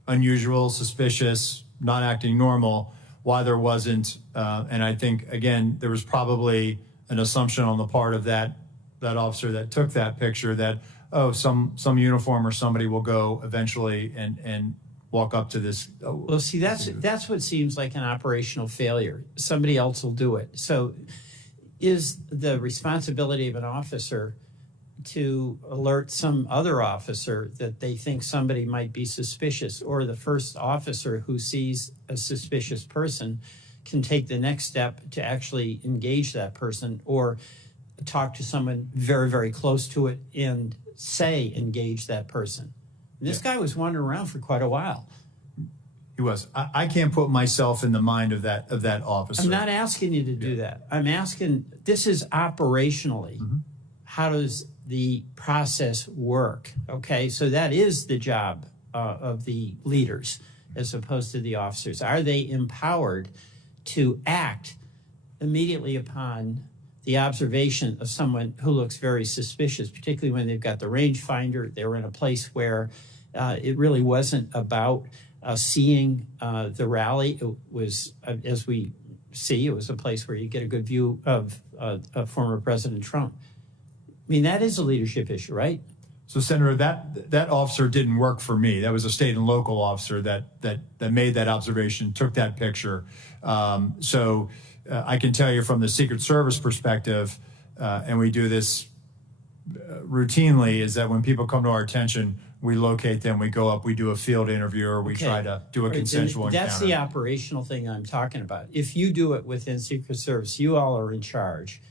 unusual, suspicious, not acting normal, why there wasn't. And I think, again, there was probably an assumption on the part of that officer that took that picture that, oh, some uniform or somebody will go eventually and walk up to this. Well, see, that's what seems like an operational failure. Somebody else will do it. So is the responsibility of an officer to alert some other officer that they think somebody might be suspicious, or the first officer who sees a suspicious person can take the next step to actually engage that person, or talk to someone very, very close to it and say engage that person. And this guy was wandering around for quite a while. He was. I can't put myself in the mind of that officer. I'm not asking you to do that. I'm asking, this is operationally, how does the process work? Okay, so that is the job of the leaders as opposed to the officers. Are they empowered to act immediately upon the observation of someone who looks very suspicious, particularly when they've got the rangefinder? They were in a place where it really wasn't about seeing the rally. It was, as we see, it was a place where you get a good view of former President Trump. I mean, that is a leadership issue, right? So, Senator, that officer didn't work for me. That was a state and local officer that made that observation, took that picture. I can tell you from the Secret Service perspective, and we do this routinely, is that when people come to our attention, we locate them, we go up, we do a field interview, or we try to do a consensual encounter. That's the operational thing I'm talking about. If you do it within Secret Service, you all are in charge,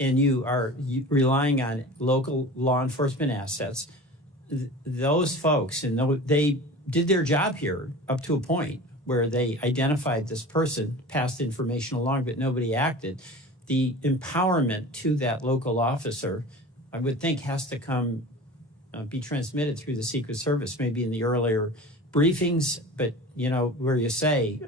and you are relying on local law enforcement assets. Those folks, and they did their job here up to a point where they identified this person, passed information along, but nobody acted. The empowerment to that local officer, I would think, has to come, be transmitted through the Secret Service, maybe in the earlier briefings, but, where you say,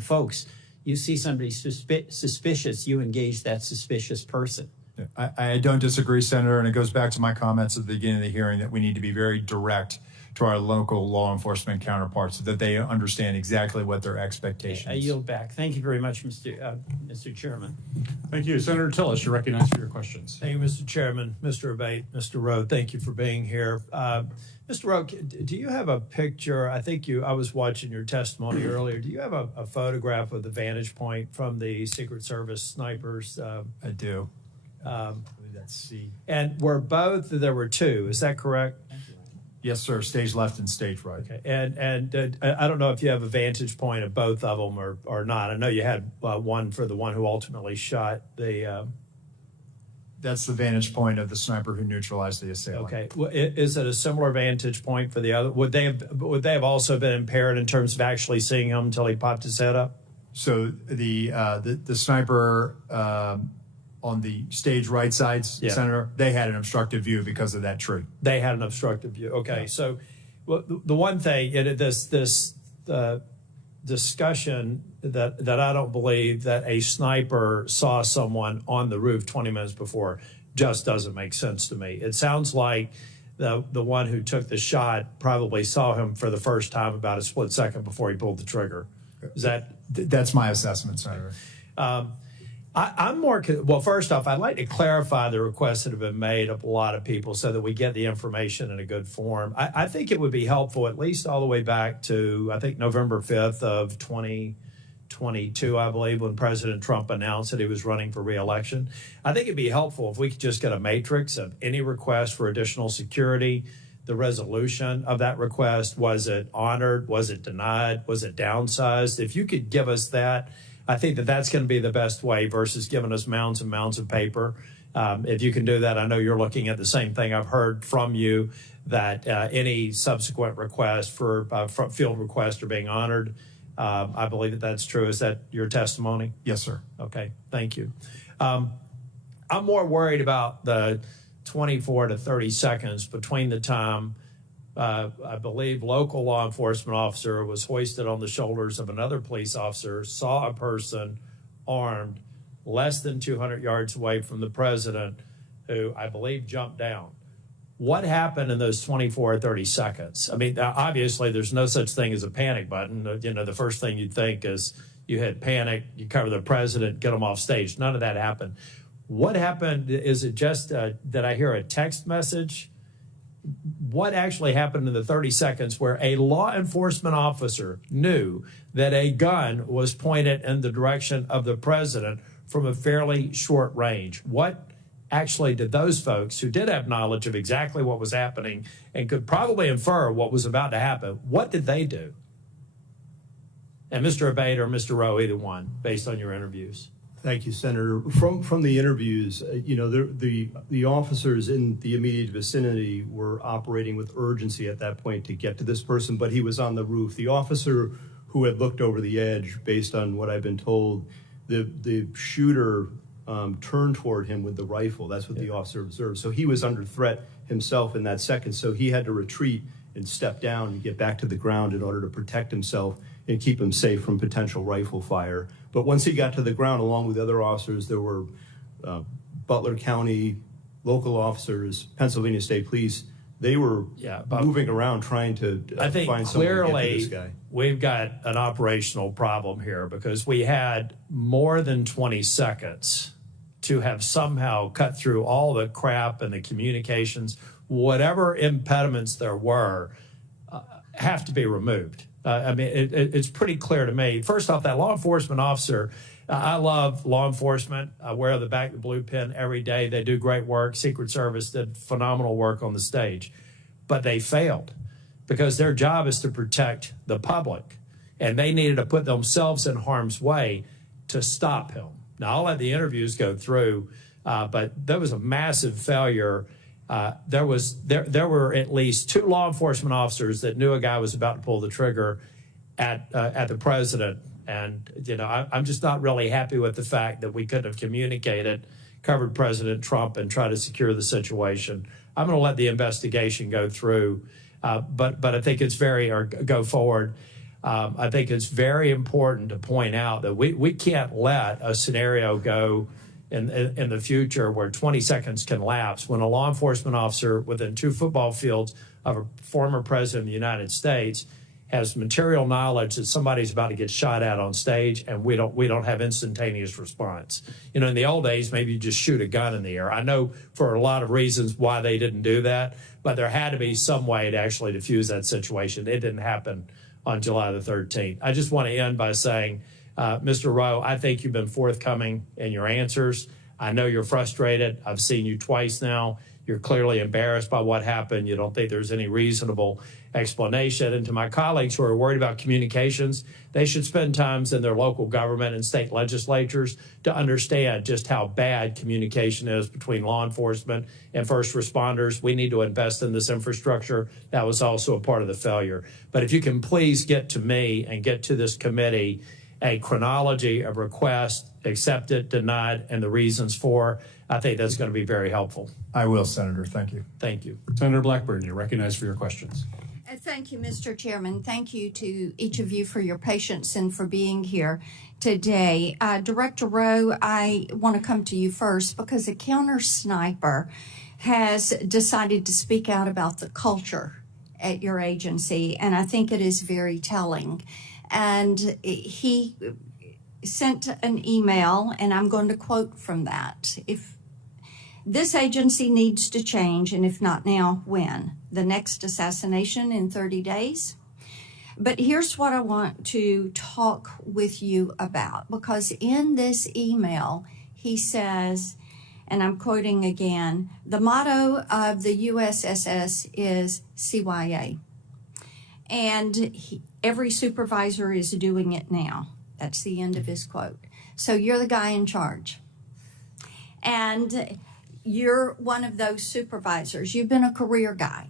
folks, you see somebody suspicious, you engage that suspicious person. I don't disagree, Senator, and it goes back to my comments at the beginning of the hearing that we need to be very direct to our local law enforcement counterparts so that they understand exactly what their expectations. I yield back. Thank you very much, Mr. Chairman. Thank you. Senator Tillis, you're recognized for your questions. Thank you, Mr. Chairman. Mr. Abate, Mr. Rowe, thank you for being here. Mr. Rowe, do you have a picture? I was watching your testimony earlier. Do you have a photograph of the vantage point from the Secret Service snipers? I do. Let's see. And there were two, is that correct? Yes, sir. Stage left and stage right. Okay. And I don't know if you have a vantage point of both of them or not. I know you had one for the one who ultimately shot the. That's the vantage point of the sniper who neutralized the assailant. Okay. Well, is it a similar vantage point for the other? Would they have also been impaired in terms of actually seeing him until he popped his head up? So the sniper on the stage right side, Senator, they had an obstructive view because of that tree. They had an obstructive view. Okay, yeah. So the one thing, this discussion that I don't believe that a sniper saw someone on the roof 20 minutes before just doesn't make sense to me. It sounds like the one who took the shot probably saw him for the first time about a split second before he pulled the trigger. That's my assessment, Senator. I'm more, well, first off, I'd like to clarify the requests that have been made of a lot of people so that we get the information in a good form. I think it would be helpful, at least all the way back to, I think, November 5th of 2022, I believe, when President Trump announced that he was running for re-election. I think it'd be helpful if we could just get a matrix of any request for additional security, the resolution of that request. Was it honored? Was it denied? Was it downsized? If you could give us that, I think that that's going to be the best way versus giving us mounds and mounds of paper. If you can do that, I know you're looking at the same thing. I've heard from you that any subsequent requests for field requests are being honored. I believe that that's true. Is that your testimony? Yes, sir. Okay, thank you. I'm more worried about the 24 to 30 seconds between the time I believe local law enforcement officer was hoisted on the shoulders of another police officer, saw a person armed less than 200 yards away from the president, who I believe jumped down. What happened in those 24 or 30 seconds? I mean, obviously there's no such thing as a panic button. The first thing you'd think is you hit panic, you cover the president, get him off stage. None of that happened. What happened? Is it just, did I hear a text message what actually happened in the 30 seconds where a law enforcement officer knew that a gun was pointed in the direction of the president from a fairly short range? What actually did those folks who did have knowledge of exactly what was happening and could probably infer what was about to happen, what did they do? And Mr. Abate or Mr. Rowe, either one, based on your interviews. Thank you, Senator. From the interviews, the officers in the immediate vicinity were operating with urgency at that point to get to this person, but he was on the roof. The officer who had looked over the edge, based on what I've been told, the shooter turned toward him with the rifle. That's what the officer observed. So he was under threat himself in that second. So he had to retreat and step down and get back to the ground in order to protect himself and keep him safe from potential rifle fire. But once he got to the ground, along with other officers, there were Butler County local officers, Pennsylvania State Police. They were moving around trying to I think find someone to get to clearly this guy. we've got an operational problem here because we had more than 20 seconds to have somehow cut through all the crap and the communications, whatever impediments there were, have to be removed. I mean, it's pretty clear to me. First off, that law enforcement officer, I love law enforcement. I wear the blue pin every day. They do great work. Secret Service did phenomenal work on the stage. But they failed because their job is to protect the public. And they needed to put themselves in harm's way to stop him. Now, I'll let the interviews go through, but there was a massive failure. There were at least 2 law enforcement officers that knew a guy was about to pull the trigger at the president. And, I'm just not really happy with the fact that we couldn't have communicated, covered President Trump, and tried to secure the situation. I'm going to let the investigation go through, but I think it's go forward. I think it's very important to point out that we can't let a scenario go in the future where 20 seconds can lapse when a law enforcement officer within 2 football fields of a former president of the United States has material knowledge that somebody's about to get shot at on stage, and we don't have instantaneous response. In the old days, maybe you just shoot a gun in the air. I know for a lot of reasons why they didn't do that, but there had to be some way to actually diffuse that situation. It didn't happen on July the 13th. I just want to end by saying, Mr. Rowe, I think you've been forthcoming in your answers. I know you're frustrated. I've seen you twice now. You're clearly embarrassed by what happened. You don't think there's any reasonable explanation. And to my colleagues who are worried about communications, they should spend times in their local government and state legislatures to understand just how bad communication is between law enforcement and first responders. We need to invest in this infrastructure. That was also a part of the failure. But if you can please get to me and get to this committee a chronology of requests, accepted, denied, and the reasons for, I think that's going to be very helpful. I will, Senator. Thank you. Thank you. Senator Blackburn, you're recognized for your questions. Thank you, Mr. Chairman. Thank you to each of you for your patience and for being here today. Director Rowe, I want to come to you first because a counter sniper has decided to speak out about the culture at your agency, and I think it is very telling. And he sent an email, and I'm going to quote from that. If this agency needs to change, and if not now, when? The next assassination in 30 days? But here's what I want to talk with you about, because in this email, he says, and I'm quoting again, the motto of the USSS is CYA. And every supervisor is doing it now. That's the end of his quote. So you're the guy in charge. And you're one of those supervisors. You've been a career guy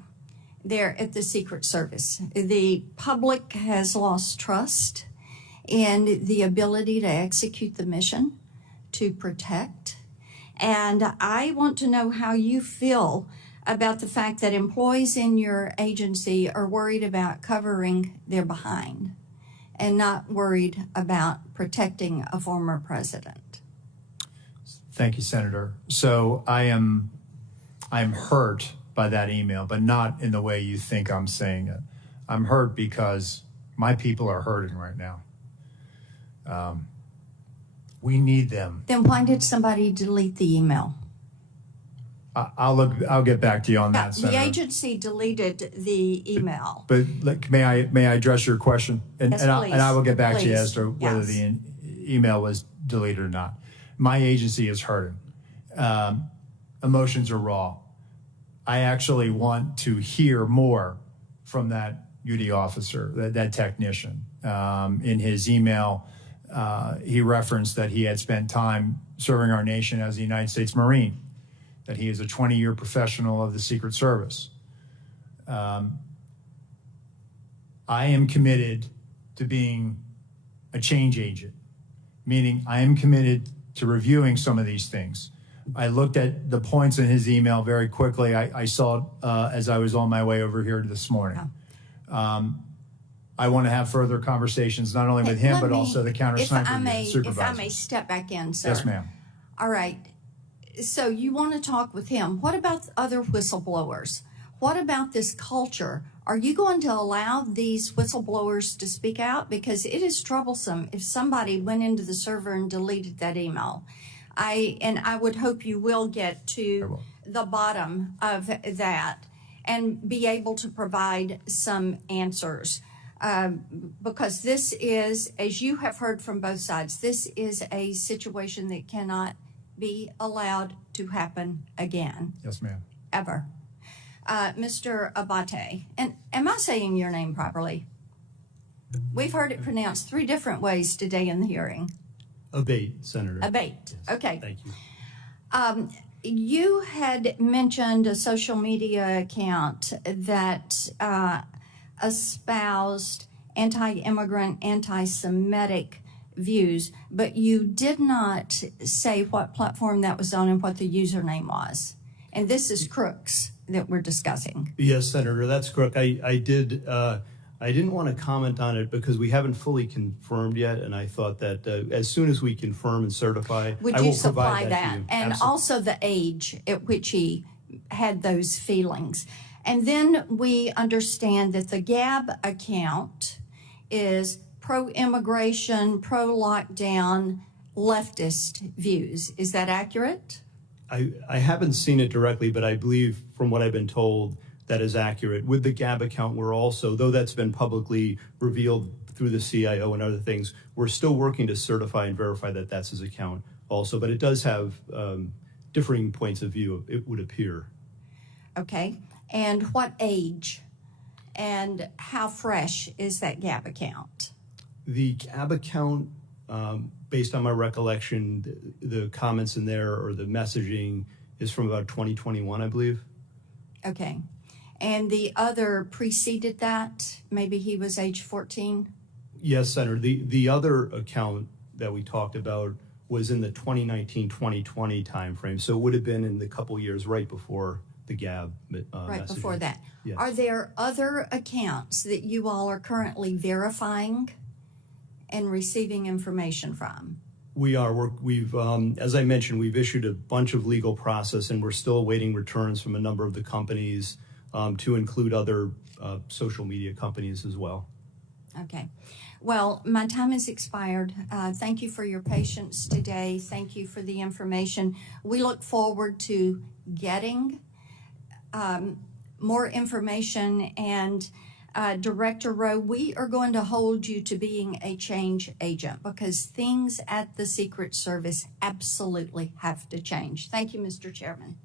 there at the Secret Service. The public has lost trust in the ability to execute the mission, to protect. And I want to know how you feel about the fact that employees in your agency are worried about covering their behind and not worried about protecting a former president. Thank you, Senator. So I am hurt by that email, but not in the way you think I'm saying it. I'm hurt because my people are hurting right now. We need them. Then why did somebody delete the email? I'll get back to you on that, The Senator. agency deleted the email. But may I address your question? Yes, please. And I will get back to you Please. as to whether Yes. the email was deleted or not. My agency is hurting. Emotions are raw. I actually want to hear more from that UD officer, that technician. In his email, he referenced that he had spent time serving our nation as a United States Marine, that he is a 20-year professional of the Secret Service. I am committed to being a change agent, meaning I am committed to reviewing some of these things. I looked at the points in his email very quickly. I saw it as I was on my way over here this morning. I want to have further conversations, not only with him, but also the counter sniper supervisor. If I may step back in, sir. Yes, ma'am. All right. So you want to talk with him. What about other whistleblowers? What about this culture? Are you going to allow these whistleblowers to speak out? Because it is troublesome if somebody went into the server and deleted that email. I would hope you will get to the bottom of that and be able to provide some answers. Because this is, as you have heard from both sides, this is a situation that cannot be allowed to happen again. Yes, ma'am. Ever. Mr. Abate, and am I saying your name properly? We've heard it pronounced 3 different ways today in the hearing. Abate, Senator. Abate, okay. Thank you. You had mentioned a social media account that espoused anti-immigrant, anti-Semitic views, but you did not say what platform that was on and what the username was. And this is Crooks that we're discussing. Yes, Senator, that's correct. I didn't want to comment on it because we haven't fully confirmed yet, and I thought that as soon as we confirm and certify, Would I you will supply provide that? to you. And Absolutely. also the age at which he had those feelings. And then we understand that the Gab account is pro-immigration, pro-lockdown, leftist views. Is that accurate? I haven't seen it directly, but I believe from what I've been told, that is accurate. With the Gab account, we're also, though that's been publicly revealed through the CIO and other things, we're still working to certify and verify that that's his account also. But it does have differing points of view, it would appear. Okay. And what age and how fresh is that Gab account? The Gab account, based on my recollection, the comments in there or the messaging is from about 2021, I believe. Okay. And the other preceded that? Maybe he was age 14? Yes, Senator. The other account that we talked about was in the 2019-2020 timeframe. So it would have been in the couple years right before the Gab Right messaging. before that. Yes. Are there other accounts that you all are currently verifying and receiving information from? We are. We've, as I mentioned, we've issued a bunch of legal process, and we're still awaiting returns from a number of the companies, to include other social media companies as well. Okay. Well, my time has expired. Thank you for your patience today. Thank you for the information. We look forward to getting more information. And Director Rowe, we are going to hold you to being a change agent because things at the Secret Service absolutely have to change. Thank you, Mr. Chairman.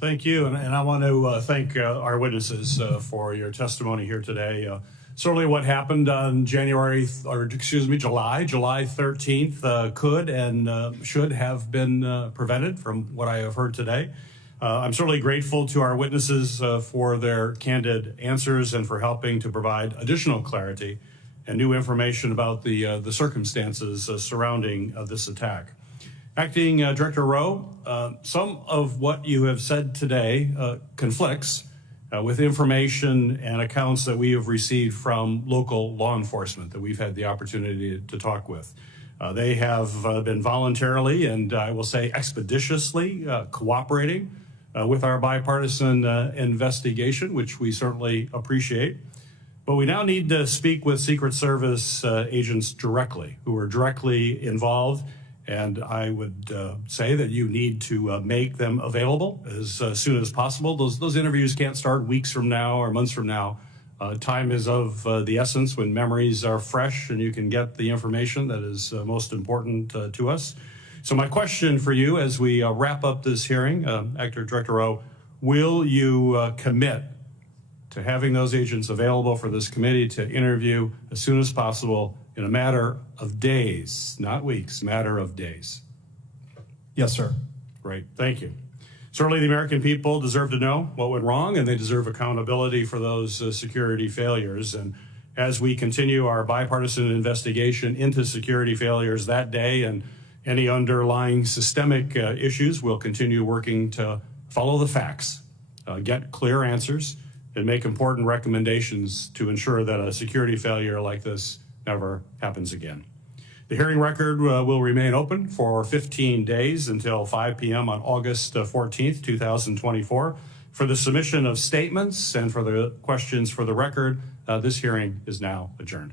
Thank you, and I want to thank our witnesses for your testimony here today. Certainly what happened on July 13th could and should have been prevented from what I have heard today. I'm certainly grateful to our witnesses for their candid answers and for helping to provide additional clarity and new information about the circumstances surrounding this attack. Acting Director Rowe, some of what you have said today conflicts with information and accounts that we have received from local law enforcement that we've had the opportunity to talk with. They have been voluntarily and I will say expeditiously cooperating with our bipartisan investigation, which we certainly appreciate. But we now need to speak with Secret Service agents directly, who are directly involved And I would say that you need to make them available as soon as possible. Those interviews can't start weeks from now or months from now. Time is of the essence when memories are fresh and you can get the information that is most important to us. So my question for you as we wrap up this hearing, Director Rowe, will you commit to having those agents available for this committee to interview as soon as possible in a matter of days, not weeks, matter of days? Yes, sir. Great, thank you. Certainly the American people deserve to know what went wrong, and they deserve accountability for those security failures. And as we continue our bipartisan investigation into security failures that day and any underlying systemic issues, we'll continue working to follow the facts, get clear answers, and make important recommendations to ensure that a security failure like this never happens again. The hearing record will remain open for 15 days until 5 p.m. on August 14th, 2024. For the submission of statements and for the questions for the record, this hearing is now adjourned.